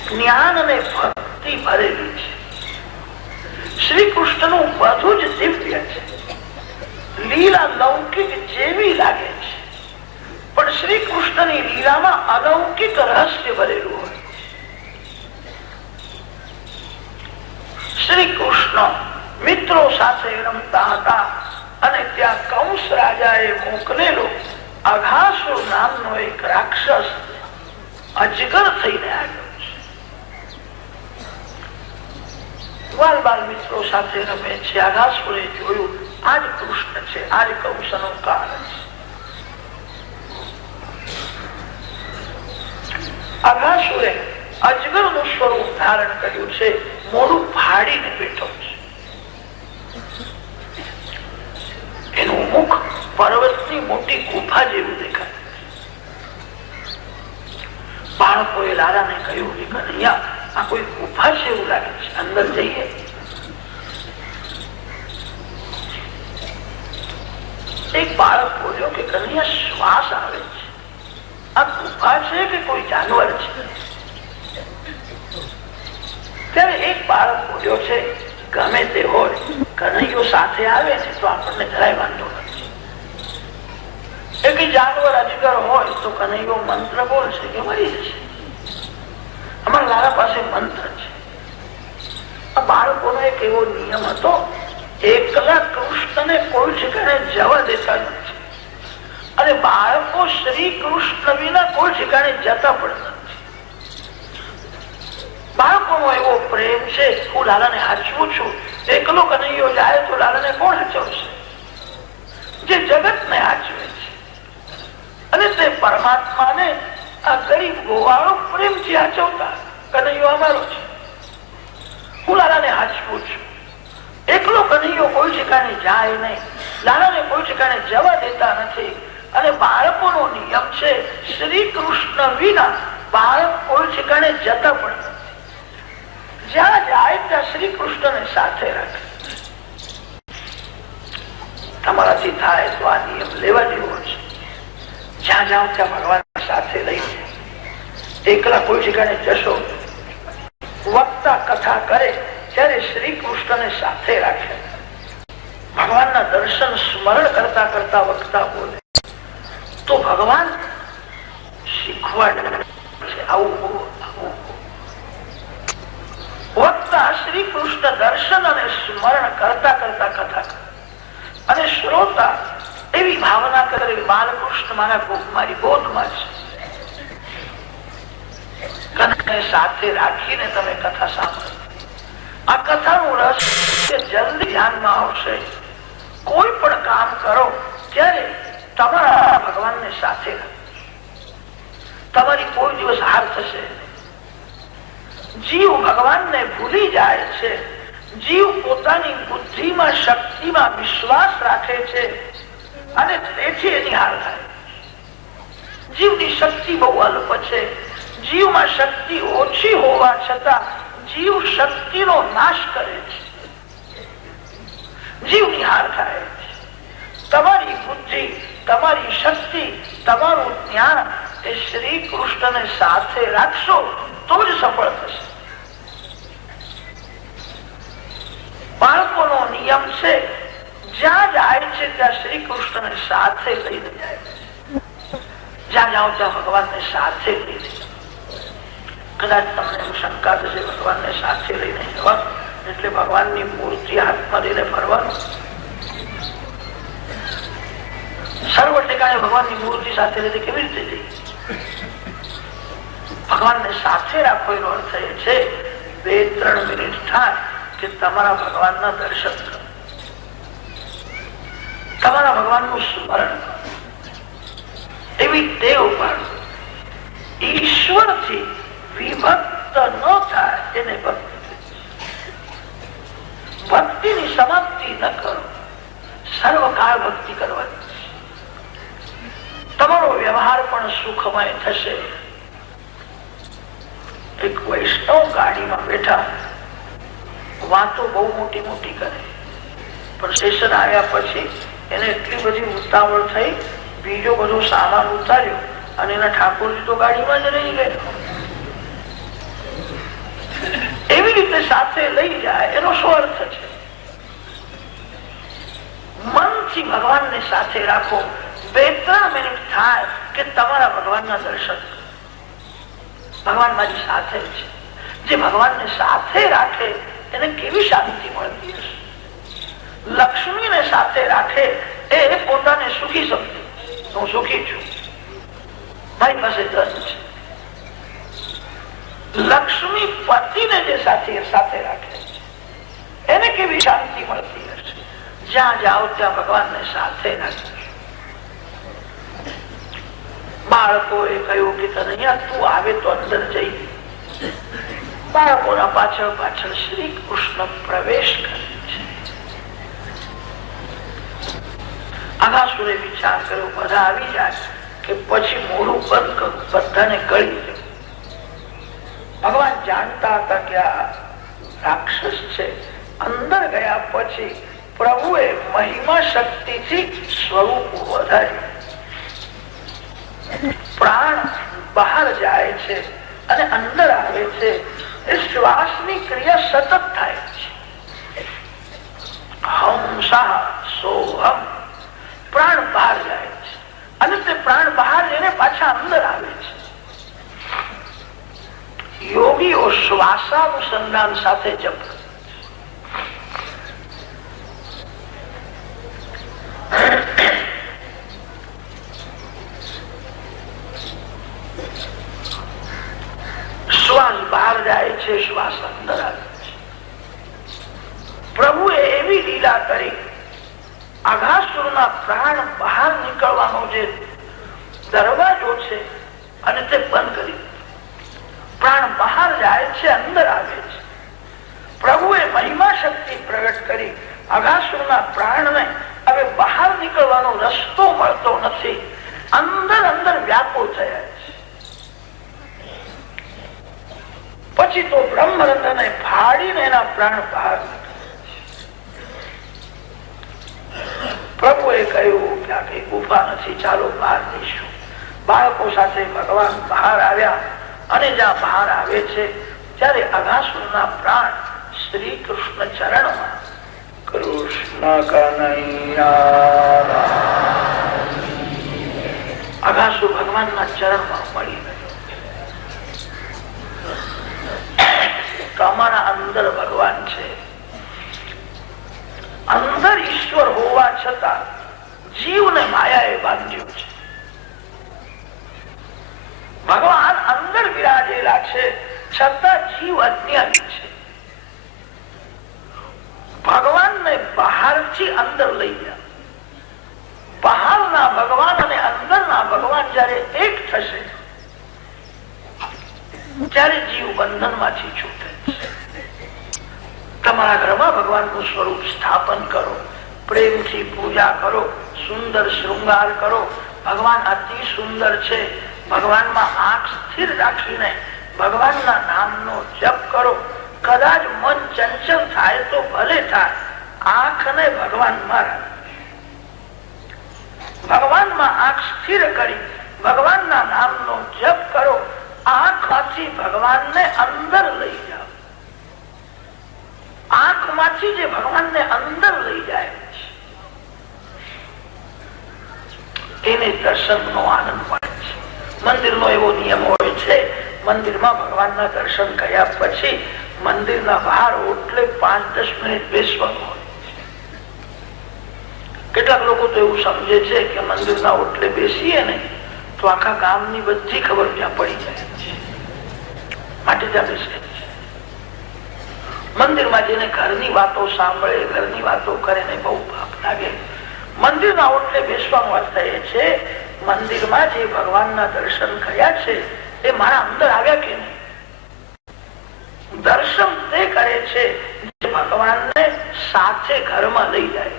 જ્ઞાન અને ભક્તિ ભરેલી છે. શ્રી કૃષ્ણનું બધું જ દિવ્ય છે. લીલા લૌકિક જેવી લાગે છે, પણ શ્રી કૃષ્ણની લીલામાં અલૌકિક રહસ્ય ભરેલું હોય. શ્રી કૃષ્ણ મિત્રો સાથે રમતા હતા અને ત્યાં કંસ રાજાએ મોકલેલો અઘાસુર નામનો એક રાક્ષસ અજગર થઈને આવ્યો છે. બાલ બાલ મિત્રો સાથે રમે છે. અઘાસુરે જોયું આજ કૃષ્ણ છે, આજ કંસનો કાળ છે. અઘાસુરે અજગરનું સ્વરૂપ ધારણ કર્યું છે, મોઢું ફાડીને બેઠો છે. એનું મુખ પર્વતની મોટી ગુફા જેવું દેખાય. બાળકોએ લાલાને કહ્યું કે કનૈયા, આ કોઈ ગુફા છે એવું લાગે છે, અંદર જઈએ. એક બાળક બોલ્યો કે કનૈયા, શ્વાસ આવે છે, આ ગુફા છે કે કોઈ જાનવર છે? ત્યારે એક બાળક બોલ્યો છે ગમે તે હોય, કનૈયો સાથે આવે છે તો આપણને જરાય વાંધો નથી. એક જાનવર અજગર હોય તો કનૈયો મંત્ર બોલશે કે મરી જશે. અમારા લાલા પાસે મંત્ર છે. આ બાળકોનો એક એવો નિયમ હતો, એકલા કૃષ્ણને કોઈ ઠેકાણે જવા દેતા નથી અને બાળકો શ્રી કૃષ્ણ વિના કોઈ ઠેકાણે જતા પણ નથી. બાળકોનો એવો પ્રેમ છે, હું લાલાને હાચવું છું. એકલો કનૈયો જાય તો લાલાને કોણ હાચવશે? જે જગતને હાચવે છે. અને તે પરમાત્માને આ ગરીબ ગોવાળો પ્રેમથી હાચવતા. કનૈયો અમારો છે, હું લાલાને હાચવું છું. એકલો કનૈયો કોઈ ઠેકાણે જાય નહીં, લાલાને કોઈ ઠેકાણે જવા દેતા નથી. અને બાળકોનો નિયમ છે, શ્રી કૃષ્ણ વિના બાળક કોઈ ઠેકાણે જતા પણ નથી. જ્યાં જાય ત્યાં શ્રી કૃષ્ણને સાથે રાખે. તમારાથી થાય તો આ નિયમ લેવા જેવો છે. જ્યાં જાઓ ત્યાં ભગવાન સાથે લઈને. એકલા કોઈ ઠેકાણે જશો. વક્તા કથા કરે ત્યારે શ્રી કૃષ્ણને સાથે રાખે. ભગવાનના દર્શન સ્મરણ કરતા કરતા વક્તા બોલે તો ભગવાન શીખવાડે છે આવું બોલો, આવું. વક્તા શ્રી કૃષ્ણ દર્શન અને સ્મરણ કરતા કરતા કથા કરે અને શ્રોતા એવી ભાવના કરે બાલકૃષ્ણ મારી ગોદમાં છે. સાથે રાખીને તમે કથા સાંભળો. આ કથાનું રસ કે જલ્દી ધ્યાનમાં આવશે. કોઈ પણ કામ કરો ત્યારે તમારા ભગવાનને સાથે તમારી કોઈ દિવસ હાર થશે. જીવ ભગવાનને ભૂલી જાય છે. જીવ પોતાની બુદ્ધિમાં શક્તિમાં વિશ્વાસ રાખે છે અને તેથી એની હાર થાય. જીવની શક્તિ બહુ અલ્પ છે. જીવમાં શક્તિ ઓછી હોવા છતાં જીવ શક્તિનો નાશ કરે છે. જીવની હાર થાય છે. તમારી બુદ્ધિ, તમારી શક્તિ, તમારું જ્ઞાન એ શ્રી કૃષ્ણને સાથે રાખશો તો જ સફળ થશે. બાળકોનો નિયમ છે જ્યાં જાય છે ત્યાં શ્રી કૃષ્ણને સાથે લઈને જાય. જ્યાં જાઓ ત્યાં ભગવાનને સાથે લઈને. કદાચ તમને એમ શંકા થશે ભગવાનને સાથે લઈને જવાનું એટલે ભગવાનની મૂર્તિ હાથમાં લઈને ફરવાનું. સર્વ ઠેકાણે ભગવાનની મૂર્તિ સાથે લઈને કેવી રીતે જઈએ? ભગવાનને સાથે રાખો એનો અર્થ એ છે 2-3 મિનિટ થાય કે તમારા ભગવાનના દર્શન કરો, તમારા ભગવાનનું સ્મરણ કરો. એવી ટેવ પાડો. ઈશ્વરથી વિભક્ત ન થાય એને ભક્તિ. ભક્તિની સમાપ્તિ ન કરો. સર્વકાળ ભક્તિ કરવાની. તમારો વ્યવહાર પણ સુખમય થશે. એક વૈષ્ણવ ગાડીમાં બેઠા વાતો બહુ મોટી મોટી કરે, પણ સ્ટેશન આવ્યા પછી એને એટલી બધી ઉતાવળ થઈ, બીજો બધો સામાન ઉતાર્યો અને એના ઠાકોરજી તો ગાડીમાં જ રહી ગયો. એવી રીતે સાથે લઈ જાય એનો શું અર્થ છે? મનથી ભગવાનને સાથે રાખો. 2-3 મિનિટ થાય કે તમારા ભગવાનના દર્શન. ભગવાન મારી સાથે છે. જે ભગવાનને સાથે રાખે એને કેવી શાંતિ મળતી હશે? લક્ષ્મીને સાથે રાખે એ પોતાને સુખી સમજે. હું સુખી છું, મારી પાસે ધન છે. લક્ષ્મી પતિને જે સાથે રાખે એને કેવી શાંતિ મળતી હશે? જ્યાં જાઓ ત્યાં ભગવાનને સાથે રાખે. બાળકોએ કહ્યું કે તને અહીંયા તું આવે તો અંદર જઈ. બાળકોના પાછળ પાછળ શ્રી કૃષ્ણ પ્રવેશ કરે છે. અઘાસુરે વિચાર કર્યો બધા આવી જાય કે પછી મોઢું બંધ કરું, બધાને ગળી દઉં. ભગવાન જાણતા હતા કે આ રાક્ષસ છે. અંદર ગયા પછી પ્રભુએ મહિમા શક્તિથી સ્વરૂપ વધાર્યું. પ્રાણ બહાર જાય છે અને અંદર આવે છે. એ શ્વાસની ક્રિયા સતત થાય છે. હંસા સોહમ. પ્રાણ બહાર જાય છે અને તે પ્રાણ બહાર જઈને પાછા અંદર આવે છે. યોગીઓ શ્વાસાનુસંધાન સાથે જપ. શ્વાસ બહાર જાય છે, શ્વાસ અંદર આવે છે. પ્રભુએ એવી લીલા કરી, અઘાસુરના પ્રાણ બહાર નીકળવાનો જે દરવાજો છે અને તે બંધ કરી. પ્રાણ બહાર જાય છે, અંદર આવે છે. પ્રભુએ મહિમા શક્તિ પ્રગટ કરી. અઘાસુરના પ્રાણને હવે બહાર નીકળવાનો રસ્તો મળતો નથી. અંદર અંદર વ્યાકુળ થયા છે. પછી તો બ્રહ્મરંધને ફાડીને એના પ્રાણ બહાર નીકળ્યા. પ્રભુએ કહ્યું કે આ કઈ ગુફા નથી, ચાલો બહાર જઈશું. બાળકો સાથે ભગવાન બહાર આવ્યા અને જ્યાં બહાર આવે છે ત્યારે અઘાસુરના પ્રાણ શ્રી કૃષ્ણ ચરણમાં. કૃષ્ણ કનૈયા. અઘાસુર ભગવાનના ચરણમાં મળી ગયો. તમારા અંદર ભગવાન છે. અંદર ઈશ્વર હોવા છતાં જીવને માયાએ બાંધ્યું છે. ભગવાન અંદર વિરાજેલા છે છતાં જીવ અજ્ઞાની છે. બહારથી અંદર લઈ જાઓ. બહારના ભગવાન અને અંદરના ભગવાન જયારે એક થશે ત્યારે જીવ બંધનમાંથી છૂટે છે. તમારા ઘરમાં ભગવાનનું સ્વરૂપ સ્થાપન કરો, પ્રેમથી પૂજા કરો, સુંદર શૃંગાર કરો. ભગવાન અતિ સુંદર છે. ભગવાનમાં આંખ સ્થિર રાખીને ભગવાનના નામનો જપ કરો. કદાચ મન ચંચલ થાય તો ભલે થાય, આંખને ભગવાનમાં રાખો. ભગવાનમાં આંખ સ્થિર કરી ભગવાનના નામનો જપ કરો. આંખમાંથી ભગવાનને અંદર લઈ જાઓ. આંખમાંથી જે ભગવાનને અંદર લઈ જાય છે એને દર્શનનો આનંદ મળે છે. મંદિરનો એવો નિયમ હોય છે, મંદિરમાં ભગવાનના દર્શન કર્યા પછી મંદિરના બહાર ઓટલે 5-10 મિનિટ બેસવાનું હોય. કેટલાક લોકો તો એવું સમજે છે કે મંદિરના ઓટલે બેસીએ ને તો આખા ગામની બધી ખબર ત્યાં પડી જાય છે, માટે ત્યાં બેસે છે. મંદિરમાં જઈને ઘરની વાતો સાંભળે, ઘરની વાતો કરે ને બહુ પાપ લાગે. મંદિરના ઓટલે બેસવાનો અર્થ એ છે મંદિરમાં જે ભગવાનના દર્શન કર્યા છે એ મારા અંદર આવ્યા કે નહીં. દર્શન તે કરે છે જે ભગવાનને સાથે ઘરમાં લઈ જાય.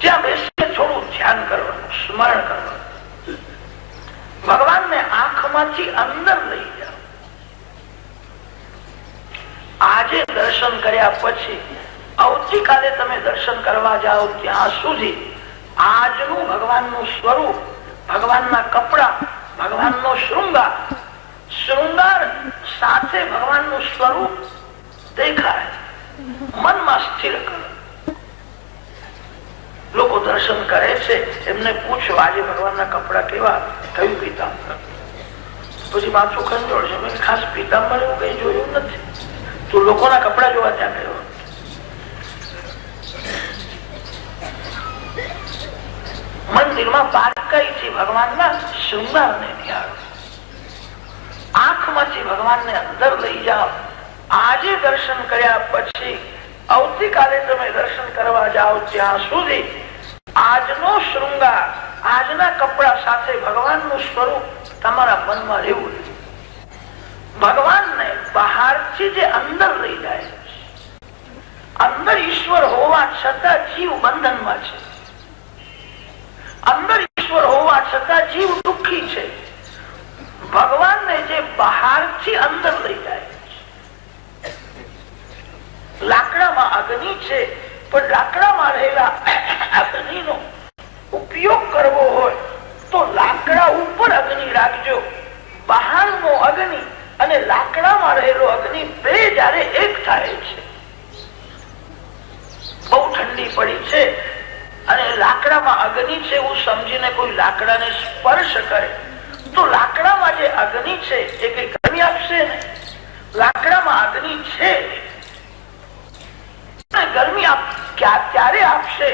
ત્યાં બેસીને થોડું ધ્યાન કરવાનું, સ્મરણ કરવાનું. ભગવાનને આંખમાંથી અંદર લઈ જાઓ. આજે દર્શન કર્યા પછી આવતીકાલે તમે દર્શન કરવા જાઓ ત્યાં સુધી આજનું ભગવાનનું સ્વરૂપ, ભગવાનના કપડા, ભગવાનનો શૃંગાર, શૃંગાર સાથે ભગવાનનું સ્વરૂપ દેખાય. મનમાં સ્થિર કરો. લોકો દર્શન કરે છે એમને પૂછો આજે ભગવાનના કપડા કેવા, કયું પીતાંબર? પછી માથું ખંજોળશે, મેં ખાસ પીતાંબર એવું કઈ જોયું નથી. તો લોકોના કપડા જોવા ત્યાં ગયો. મંદિરમાં બારકાઈથી ભગવાનના શૃંગારને નિહાળો. આંખમાંથી ભગવાનને અંદર લઈ જાઓ. આજે દર્શન કર્યા પછી આવતીકાલે તમે દર્શન કરવા જાઓ ત્યાં સુધી આજનો શૃંગાર, આજના કપડા સાથે ભગવાનનું સ્વરૂપ તમારા મનમાં રહેવું. ભગવાનને બહારથી જે અંદર લઈ જાય, અંદર ઈશ્વર હોવા છતાં જીવ બંધનમાં છે. અંદર ઈશ્વર હોવા છતાં જીવ દુઃખી છે. ભગવાનને જે બહારથી અંદર લઈ જાય, લાકડામાં અગ્નિ છે પણ લાકડામાં રહેલા અગ્નિનો ઉપયોગ કરવો હોય તો લાકડા ઉપર અગ્નિ રાખજો. બહારનો અગ્નિ અને લાકડામાં રહેલો અગ્નિ બે જયારે એક થાય છે, બહુ ઠંડી પડી છે અને લાકડામાં અગ્નિ છે એવું સમજીને કોઈ લાકડાને સ્પર્શ કરે તો લાકડામાં જે અગ્નિ છે એ કઈ ગરમી આપશે ને? લાકડામાં અગ્નિ છે, ગરમી ત્યારે આપશે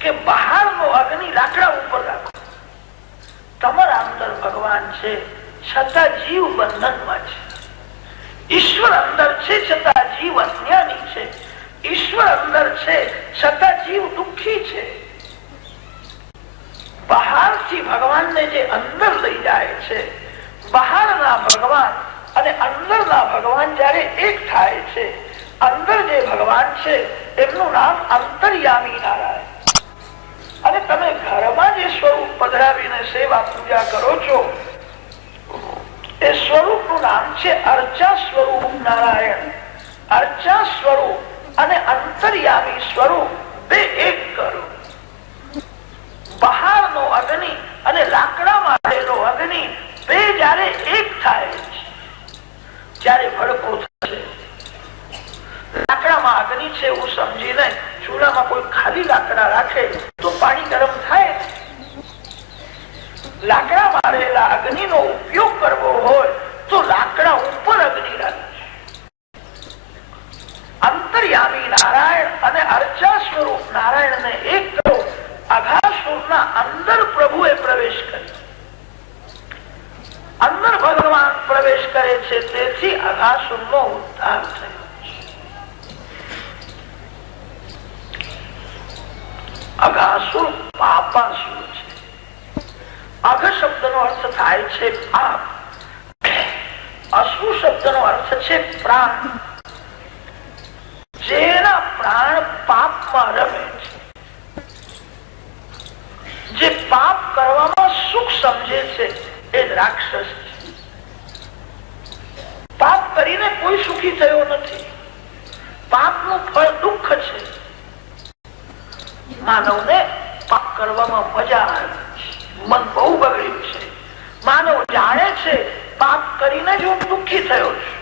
કે બહારનો અગ્નિ લાકડા ઉપર રાખો. તમારા અંદર ભગવાન છે છતાં જીવ બંધનમાં છે. ઈશ્વર અંદર છે છતાં જીવ અજ્ઞાની છે. ઈશ્વર અંદર છે છતાં જીવ દુઃખી છે. બહારથી ભગવાનને જે અંદર લઈ જાય છે, બહારના ભગવાન અને અંદરના ભગવાન જયારે એક થાય છે, અંદર જે ભગવાન છે એમનું નામ અંતર્યામી નારાયણ. અને તમે ઘરમાં જે સ્વરૂપ પધરાવીને સેવા પૂજા કરો છો એ સ્વરૂપનું નામ છે અર્ચા સ્વરૂપ નારાયણ. અર્ચા સ્વરૂપ અને અંતર્યામી સ્વરૂપ બે એક કરો. બહારનો અગ્નિ અને લાકડામાં રહેલો અગ્નિ બે જયારે એક થાય છે ત્યારે ભડકો થશે. લાકડામાં અગ્નિ છે એવું સમજીને ચૂલામાં કોઈ ખાલી લાકડા રાખે તો પાણી ગરમ થાય. લાકડામાં રહેલા અગ્નિનો ઉપયોગ કરવો હોય તો લાકડા ઉપર અગ્નિ રાખે. અંતર્યામી નારાયણ અને અર્ચા સ્વરૂપ નારાયણને એક કરો. અઘાસુરના અંદર પ્રભુએ પ્રવેશ કર્યો. અંદર ભગવાન પ્રવેશ કરે છે તેથી અઘાસુરનો ઉદ્ધાર થયો. અઘાસુર પાપાસુર છે. અઘ શબ્દ નો અર્થ થાય છે પાપ, અસુર શબ્દ નો અર્થ છે પ્રાણ. જેના પ્રાણ પાપમાં રમે છે, જે પાપ કરવામાં સુખ સમજે છે, એ રાક્ષસ છે. પાપ કરીને કોઈ સુખી થયો નથી. પાપનું ફળ દુઃખ છે. માનવને પાપ કરવામાં મજા આવે છે, મન બહુ બગડ્યું છે. માનવ જાણે છે પાપ કરીને જ હું દુઃખી થયો છું,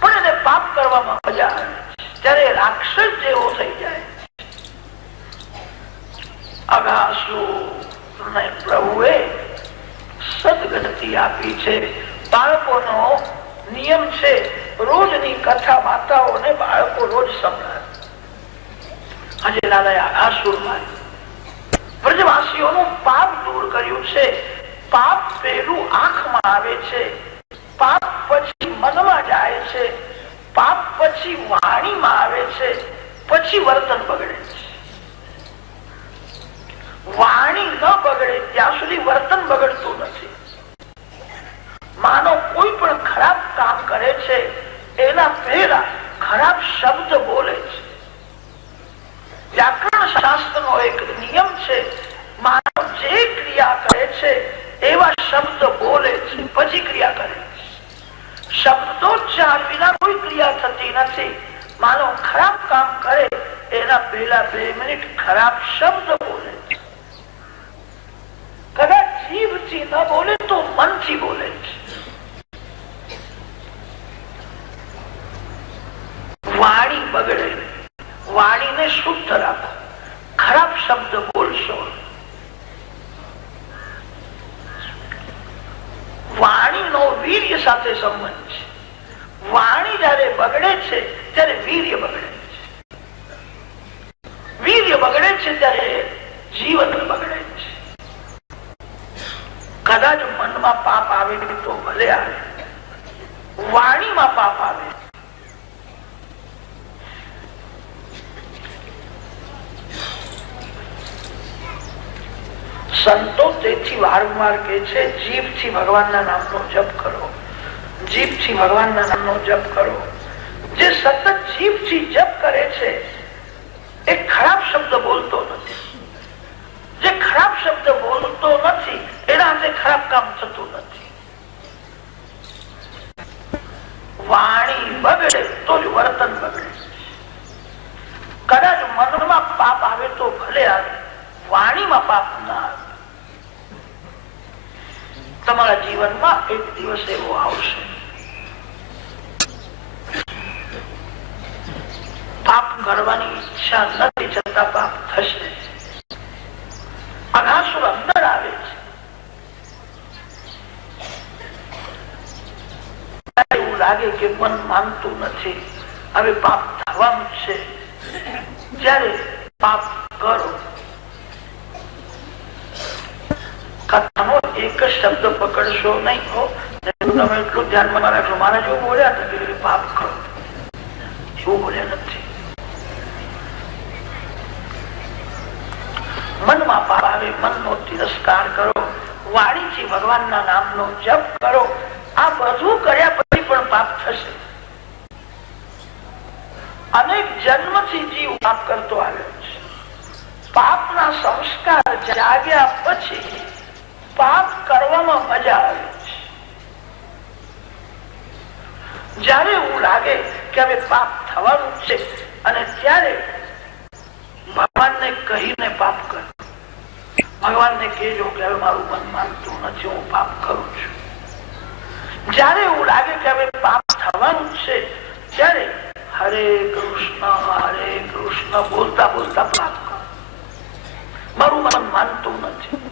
પણ એને પાપ કરવામાં મજા આવે છે. ત્યારે રાક્ષસ જેવો થઈ જાય. અઘાસુરને પ્રભુએ સદગતિ આપી છે. બાળકોનો નિયમ છે, રોજની કથા માતાઓને બાળકો રોજ સંભળાવે. આજે લાલાએ અઘાસુરમાં વ્રજવાસીઓનું પાપ દૂર કર્યું છે. પાપ પહેલું આંખમાં આવે છે, પાપ પછી મનમાં જાય છે, પાપ પછી વાણીમાં આવે છે, પછી વર્તન બગડે છે. વાણી ન બગડે ત્યાં સુધી વર્તન બગડતું નથી. માનવ કોઈ પણ ખરાબ કામ કરે છે એના પહેલા ખરાબ શબ્દ બોલે છે. વ્યાકરણ શાસ્ત્રનો એક નિયમ છે, માનવ જે ક્રિયા કરે છે એવા શબ્દ બોલે છે, પછી ક્રિયા કરે છે. શબ્દોચ્ચાર વિના કોઈ ક્રિયા થતી નથી. માનવ ખરાબ કામ કરે એના પહેલા 2 મિનિટ ખરાબ શબ્દ બોલે છે. કદાચ જીભથી ન બોલે તો મનથી બોલે છે. વાણી બગડે, વાણીને શુદ્ધ રાખો. ખરાબ શબ્દ બોલશો. વાણીનો વીર્ય સાથે સંબંધ છે. વાણી જયારે બગડે છે ત્યારે વીર્ય બગડે છે. વીર્ય બગડે છે ત્યારે જીવન બગડે છે. કદાચ મનમાં પાપ આવે તો ભલે આવે, વાણીમાં પાપ આવે. સંતો તેથી વારંવાર કહે છે, જીભથી ભગવાનના નામનો જપ કરો, જીભથી ભગવાનના નામનો જપ કરો. જે સતત જીભથી જપ કરે છે એ ખરાબ શબ્દ બોલતો નથી. જે ખરાબ શબ્દ બોલતો નથી એના હાથે ખરાબ કામ થતું નથી. વાણી બગડે તો જ વર્તન બગડે. કદાચ મનમાં પાપ આવે તો ભલે આવે, વાણીમાં પાપ ના આવે. તમારા જીવનમાં એક દિવસ એવો આવશે, પાપ કરવાની ઈચ્છા નથી છતાં પાપ થશે. અઘાસુર અંદર આવે છે, એવું લાગે કે મન માનતું નથી, હવે પાપ થવાનું છે. જ્યારે પાપ કરો, કથાનો એક જ શબ્દ પકડશો નહીં. તમે એટલું ધ્યાનમાં રાખશો, મારા જેવું બોલ્યા હતા કે પાપ કરો, એવું બોલ્યા નથી. મનમાં પાપ આવે, મનનો તિરસ્કાર કરો, વાણીથી ભગવાનના નામનો જપ કરો. આ બધું કર્યા પછી પણ પાપ થશે. અનેક જન્મથી જીવ પાપ કરતો આવ્યો છે. પાપના સંસ્કાર જાગ્યા પછી પાપ કરવામાં મજા આવે છે. જયારે એવું લાગે કે હવે પાપ થવાનું છે, અને ત્યારે ભગવાનને કહીને પાપ કરો. ભગવાનને કહેજો કે હવે મારું મન માનતું નથી, હું પાપ કરું છું. જયારે એવું લાગે કે હવે પાપ થવાનું છે, ત્યારે હરે કૃષ્ણ બોલતા બોલતા પાપ કરો. મારું મન માનતું નથી.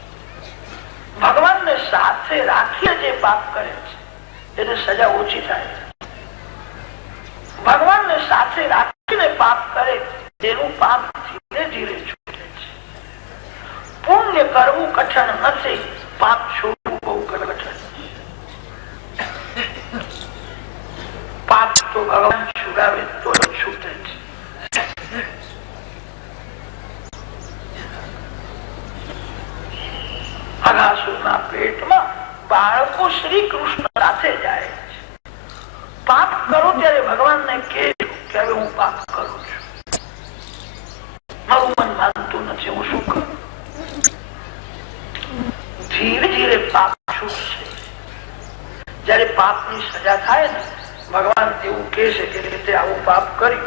ભગવાનને સાથે રાખીને જે પાપ કરે છે એને સજા ઓછી થાય છે. ભગવાનને સાથે રાખીને પાપ કરે તેનું પાપ ધીરે ધીરે છૂટે છે. પુણ્ય કરવું કઠણ નથી, પાપ છોડવું બહુ કઠણ છે. પાપ તો ભગવાન છોડાવે તો છૂટે છે. પેટમાં બાળકો શ્રી કૃષ્ણ સાથે જાય છે. પાપ કરો ત્યારે ભગવાનને કહેજો કે હવે હું પાપ કરું છું, મારું મન માનતું નથી, હું શું કરું? ધીરે ધીરે પાપ છૂટશે. જયારે પાપની સજા થાય ને, ભગવાન એવું કહે છે કે તે આવું પાપ કર્યું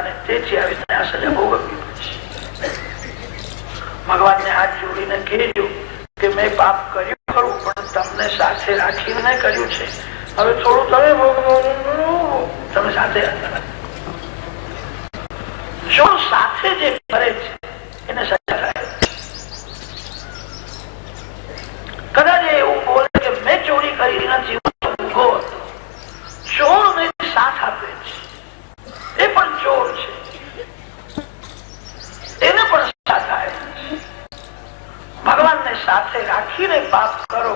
અને તેથી આવી આ સજા ભોગવવી પડશે. ભગવાનને હાથ જોડીને કહેજો કે મેં પાપ કર્યું ખરું, પણ તમને સાથે રાખીને કર્યું છે, હવે થોડું તમે ભોગવો, તમે સાથે જો સાથે જે કરે છે એને સજા થાય. કદાચ એવું બોલે કે મેં ચોરી કરી નથી, ઉભો હતો, ચોર ને સાથ આપે છે, એ પણ ચોર છે, એને પણ સાથ આવે છે. ભગવાનને સાથે રાખીને પાપ કરો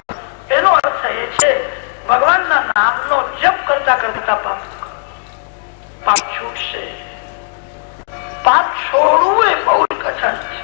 એનો અર્થ એ છે ભગવાનના નામનો જપ કરતા કરતા પાપ છૂટશે. પાપ છોડવું એ બહુ કઠણ છે.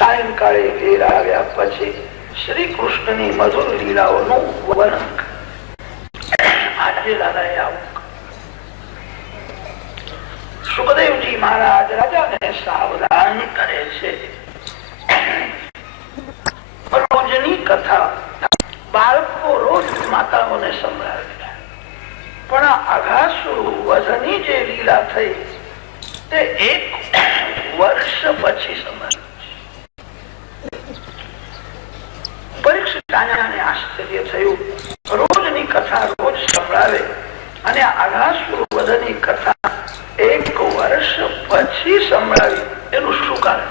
સાયંકાળે ઘેર આવ્યા પછી શ્રી કૃષ્ણની મધુર લીલાઓનું વર્ણન આજે દાદાએ આવું. સુખદેવજી મહારાજ રાજાને સાવધાન કરે છે. રોજની કથા બાળકો રોજ માતાઓને સંભળાવે, પણ આ અઘાસુર વધની જે લીલા થઈ તે 1 વર્ષ પછી સંભળાવે. પરીક્ષિત આશ્ચર્ય થયું, રોજની કથા રોજ સંભળાવે અને અઘાસુર વધની કથા 1 વર્ષ પછી સંભળાવી, એનું શું કારણ?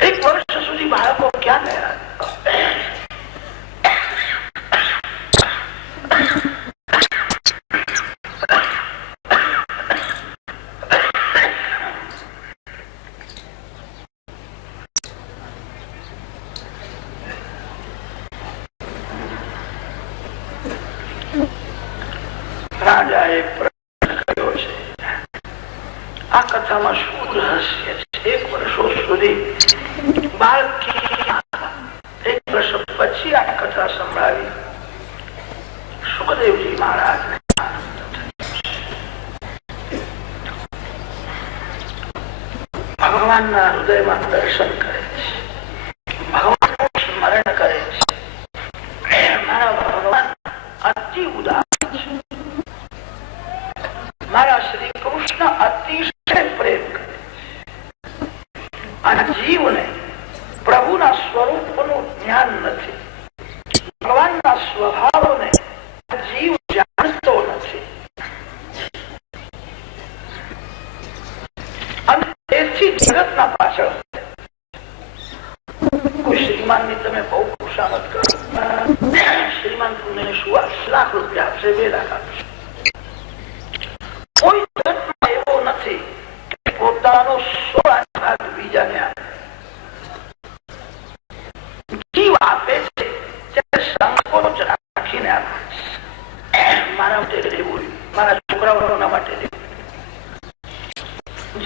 1 વર્ષ સુધી બાળકો ક્યાં ગયા? રાજાએ પ્રશ્ન કર્યો છે, આ કથામાં શું રહસ્ય છે? 1 વર્ષો સુધી બાળક 1 વર્ષ પછી આ કથા સંભળાવી. સુખદેવજી મહારાજને ભગવાનના હૃદયમાં દર્શન કરે છે, ભગવાનનું સ્મરણ કરે છે. મારા ભગવાન અતિ ઉદાર છે, મારા શ્રી કૃષ્ણ અતિશય પ્રેમ કરે છે. આ જીવને પ્રભુના સ્વરૂપનું જ્ઞાન નથી, ભગવાનના સ્વભાવને જીવ જાણતો નથી. અને તેથી જગતના પાછળ કોઈ શ્રીમાન ની તમે બહુ ખુશામત કરો, શ્રીમાન તમને શું આપશે? લાખ રૂપિયા આપશે, 2 લાખ આપશે. કોઈ જગતમાં એવો નથી કે પોતાનો 16 ભાગ બીજાને આપે. જીવ આપે છે ત્યારે સંકોચ રાખીને આપે છે. મારા માટે રહેવું, મારા છોકરાઓના માટે રહેવું.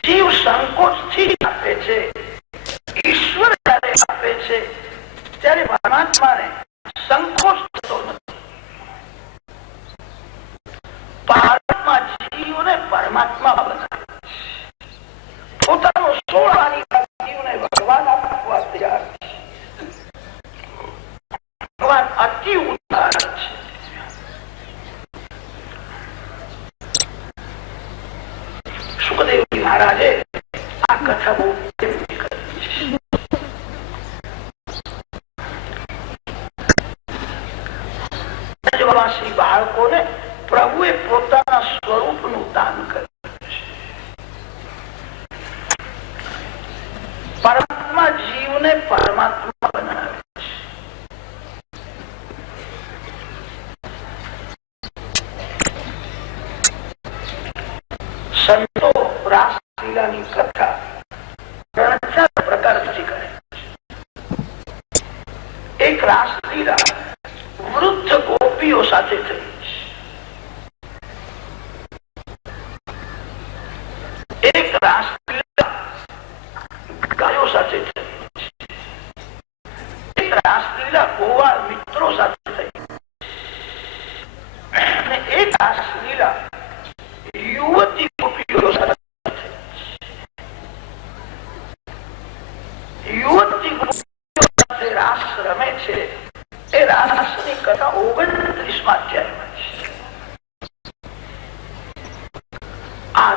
જીવ સંકોચ થી આપે છે. ઈશ્વર જયારે આપે છે ત્યારે પરમાત્માને સંકોચ થતો નથી. પરમાત્મા જીવને પરમાત્મા બનાવે છે. પોતાનો 16 જીવને ભગવાન આપવા તૈયાર છે. ભગવાન અતિ ઉદાર છે. સુખદેવજી મહારાજે આ કથા બહુ પ્રેમથી કરી છે. શ્રી બાળકોને પ્રભુએ પોતાના સ્વરૂપનું દાન કર્યું છે. પરમાત્મા જીવને પરમાત્મા બનાવે છે. સંતો રાસલીલાની કથા 3-4 પ્રકારથી કરે છે. એક રાસલીલા વૃદ્ધ ગોપીઓ સાથે થઈ છે. એક રાસલીલા ગાયો સાથે થઈ છે. એક રાસલીલા ગોવાળ મિત્રો સાથે થઈ અને એક રાસલીલા યુવતી ગોપીઓ સાથે. યુવતી ગોપીઓ સાથે રાસ રમે છે. એ રાસની કથા 29મા અધ્યાયમાં છે. આ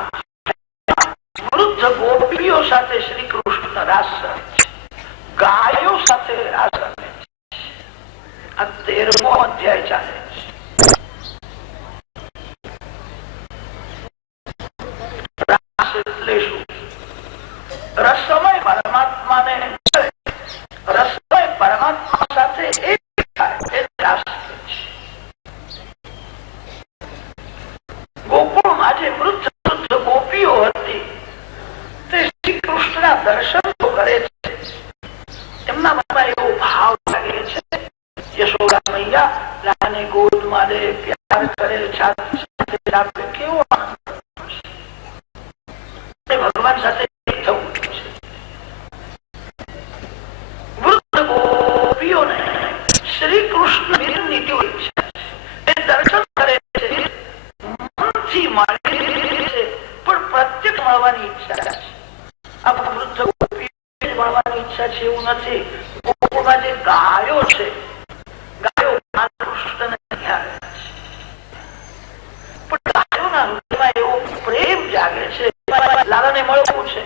વૃદ્ધ ગોપીઓ સાથે શ્રી કૃષ્ણ રાસ રમે છે, ગાયો સાથે રાસ રમે છે. આ 13મો અધ્યાય ચાલે છે. રાસ એટલે શું? રસમય પરમાત્માને રસમય પરમાત્મા સાથે એક ગોકુળમાં જે વૃદ્ધ ગોપીઓ હતી તે શ્રી કૃષ્ણના દર્શન તો કરે છે. એમના મનમાં એવો ભાવ લાગે છે, યશોદા મૈયા લાને ગોદમાં લે, પ્યાર કરે, છાતી સાથે આપે, કેવો આનંદ છે. ભગવાન સાથે એક થવું છે. વૃદ્ધ ગોપીઓને શ્રી કૃષ્ણ નીતિ હોય છે. એ દર્શન કરે છે, મનથી મળે છે, પણ પ્રત્યક્ષ મળવાની ઈચ્છા છે. આ વૃદ્ધ ગોપીઓ મળવાની ઈચ્છા છે એવું નથી. ગોકુળમાં જે ગાયો છે, ગાયો કૃષ્ણને નિહાળે છે, પણ ગાયોના હૃદયમાં એવો પ્રેમ જાગે છે, લાલાને મળવું છે.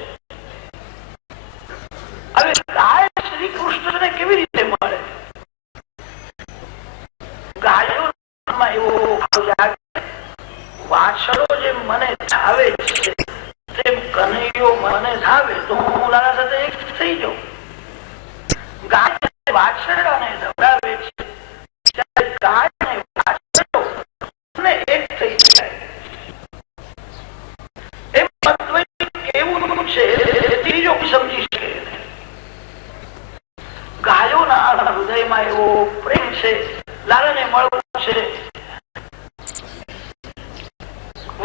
હવે ગાય શ્રી કૃષ્ણને કેવી રીતે મળે? ગાયોમાં એવો ભાવ જાગે, વાછડો જેમ મને ધાવે છે તેમ કનૈયો મને ધાવે તો હું લાલા સાથે એક થઈ જાઉં. ગાય વાછરડાને ધવડાવે છે ત્યારે ગાય ને વાછરડો ને એક થઈ જાય. એમ અદ્વૈત કેવું છે ત્રીજો સમજી શકે. ગાયોના હૃદયમાં એવો પ્રેમ છે, લાલાને મળવું છે.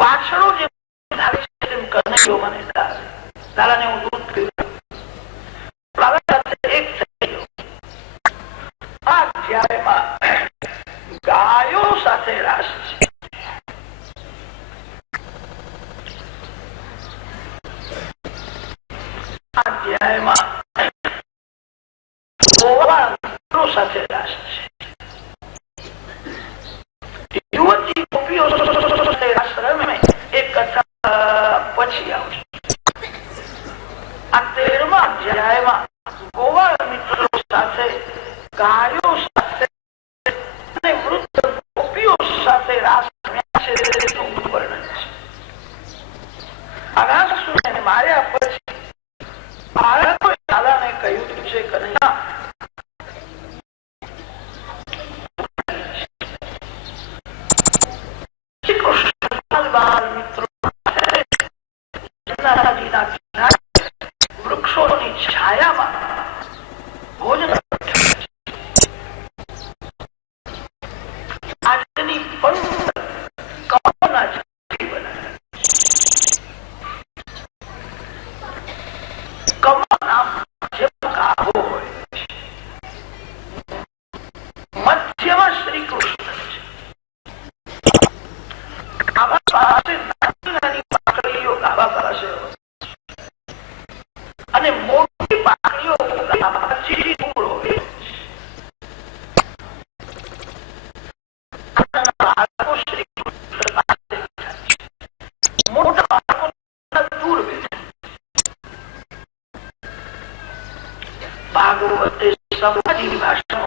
વાછડો જે ધાવે છે તેમ કનૈયો મને ધાવે, લાલાને હું દૂધ પીવું, લાલા સાથે એક થઈ ગયો. આ અધ્યાયમાં ગાયો સાથે રાસ છે. એમાં ગોવાળ મિત્રો સાથે રાસ છે. યુવતી ગોપીઓ સાથે રાસ રમે એ કથા પછી આવશે. આ 13મા અધ્યાયમાં ગોવાળ મિત્રો સાથે, ગાયો સાથે અને વૃદ્ધ ગોપીઓ સાથે રાસ રમ્યા છે તેનું વર્ણન છે. અગાસુરને માર્યા પછી બાળકોએ દાદાને કહ્યું છે કનૈયા, શ્રી કૃષ્ણ બાળ મિત્રો વૃક્ષોની છાયામાં ભોજન આજની પંક્તિ કમળના ઝાડથી બનાવ્યા. કમળ નામ જેમ ગાભો હોય, મધ્યમાં શ્રી કૃષ્ણ છે. આવા પાસે નાની નાની પાકડીઓ ગાભા પાસે હોય અને મોટી પાકડીઓ ગાભાથી દૂર હોય. બાળકો શ્રી કૃષ્ણ પાસે મોટા બાળકો દૂર બેઠા. ભાગવતે સમાધિની ભાષા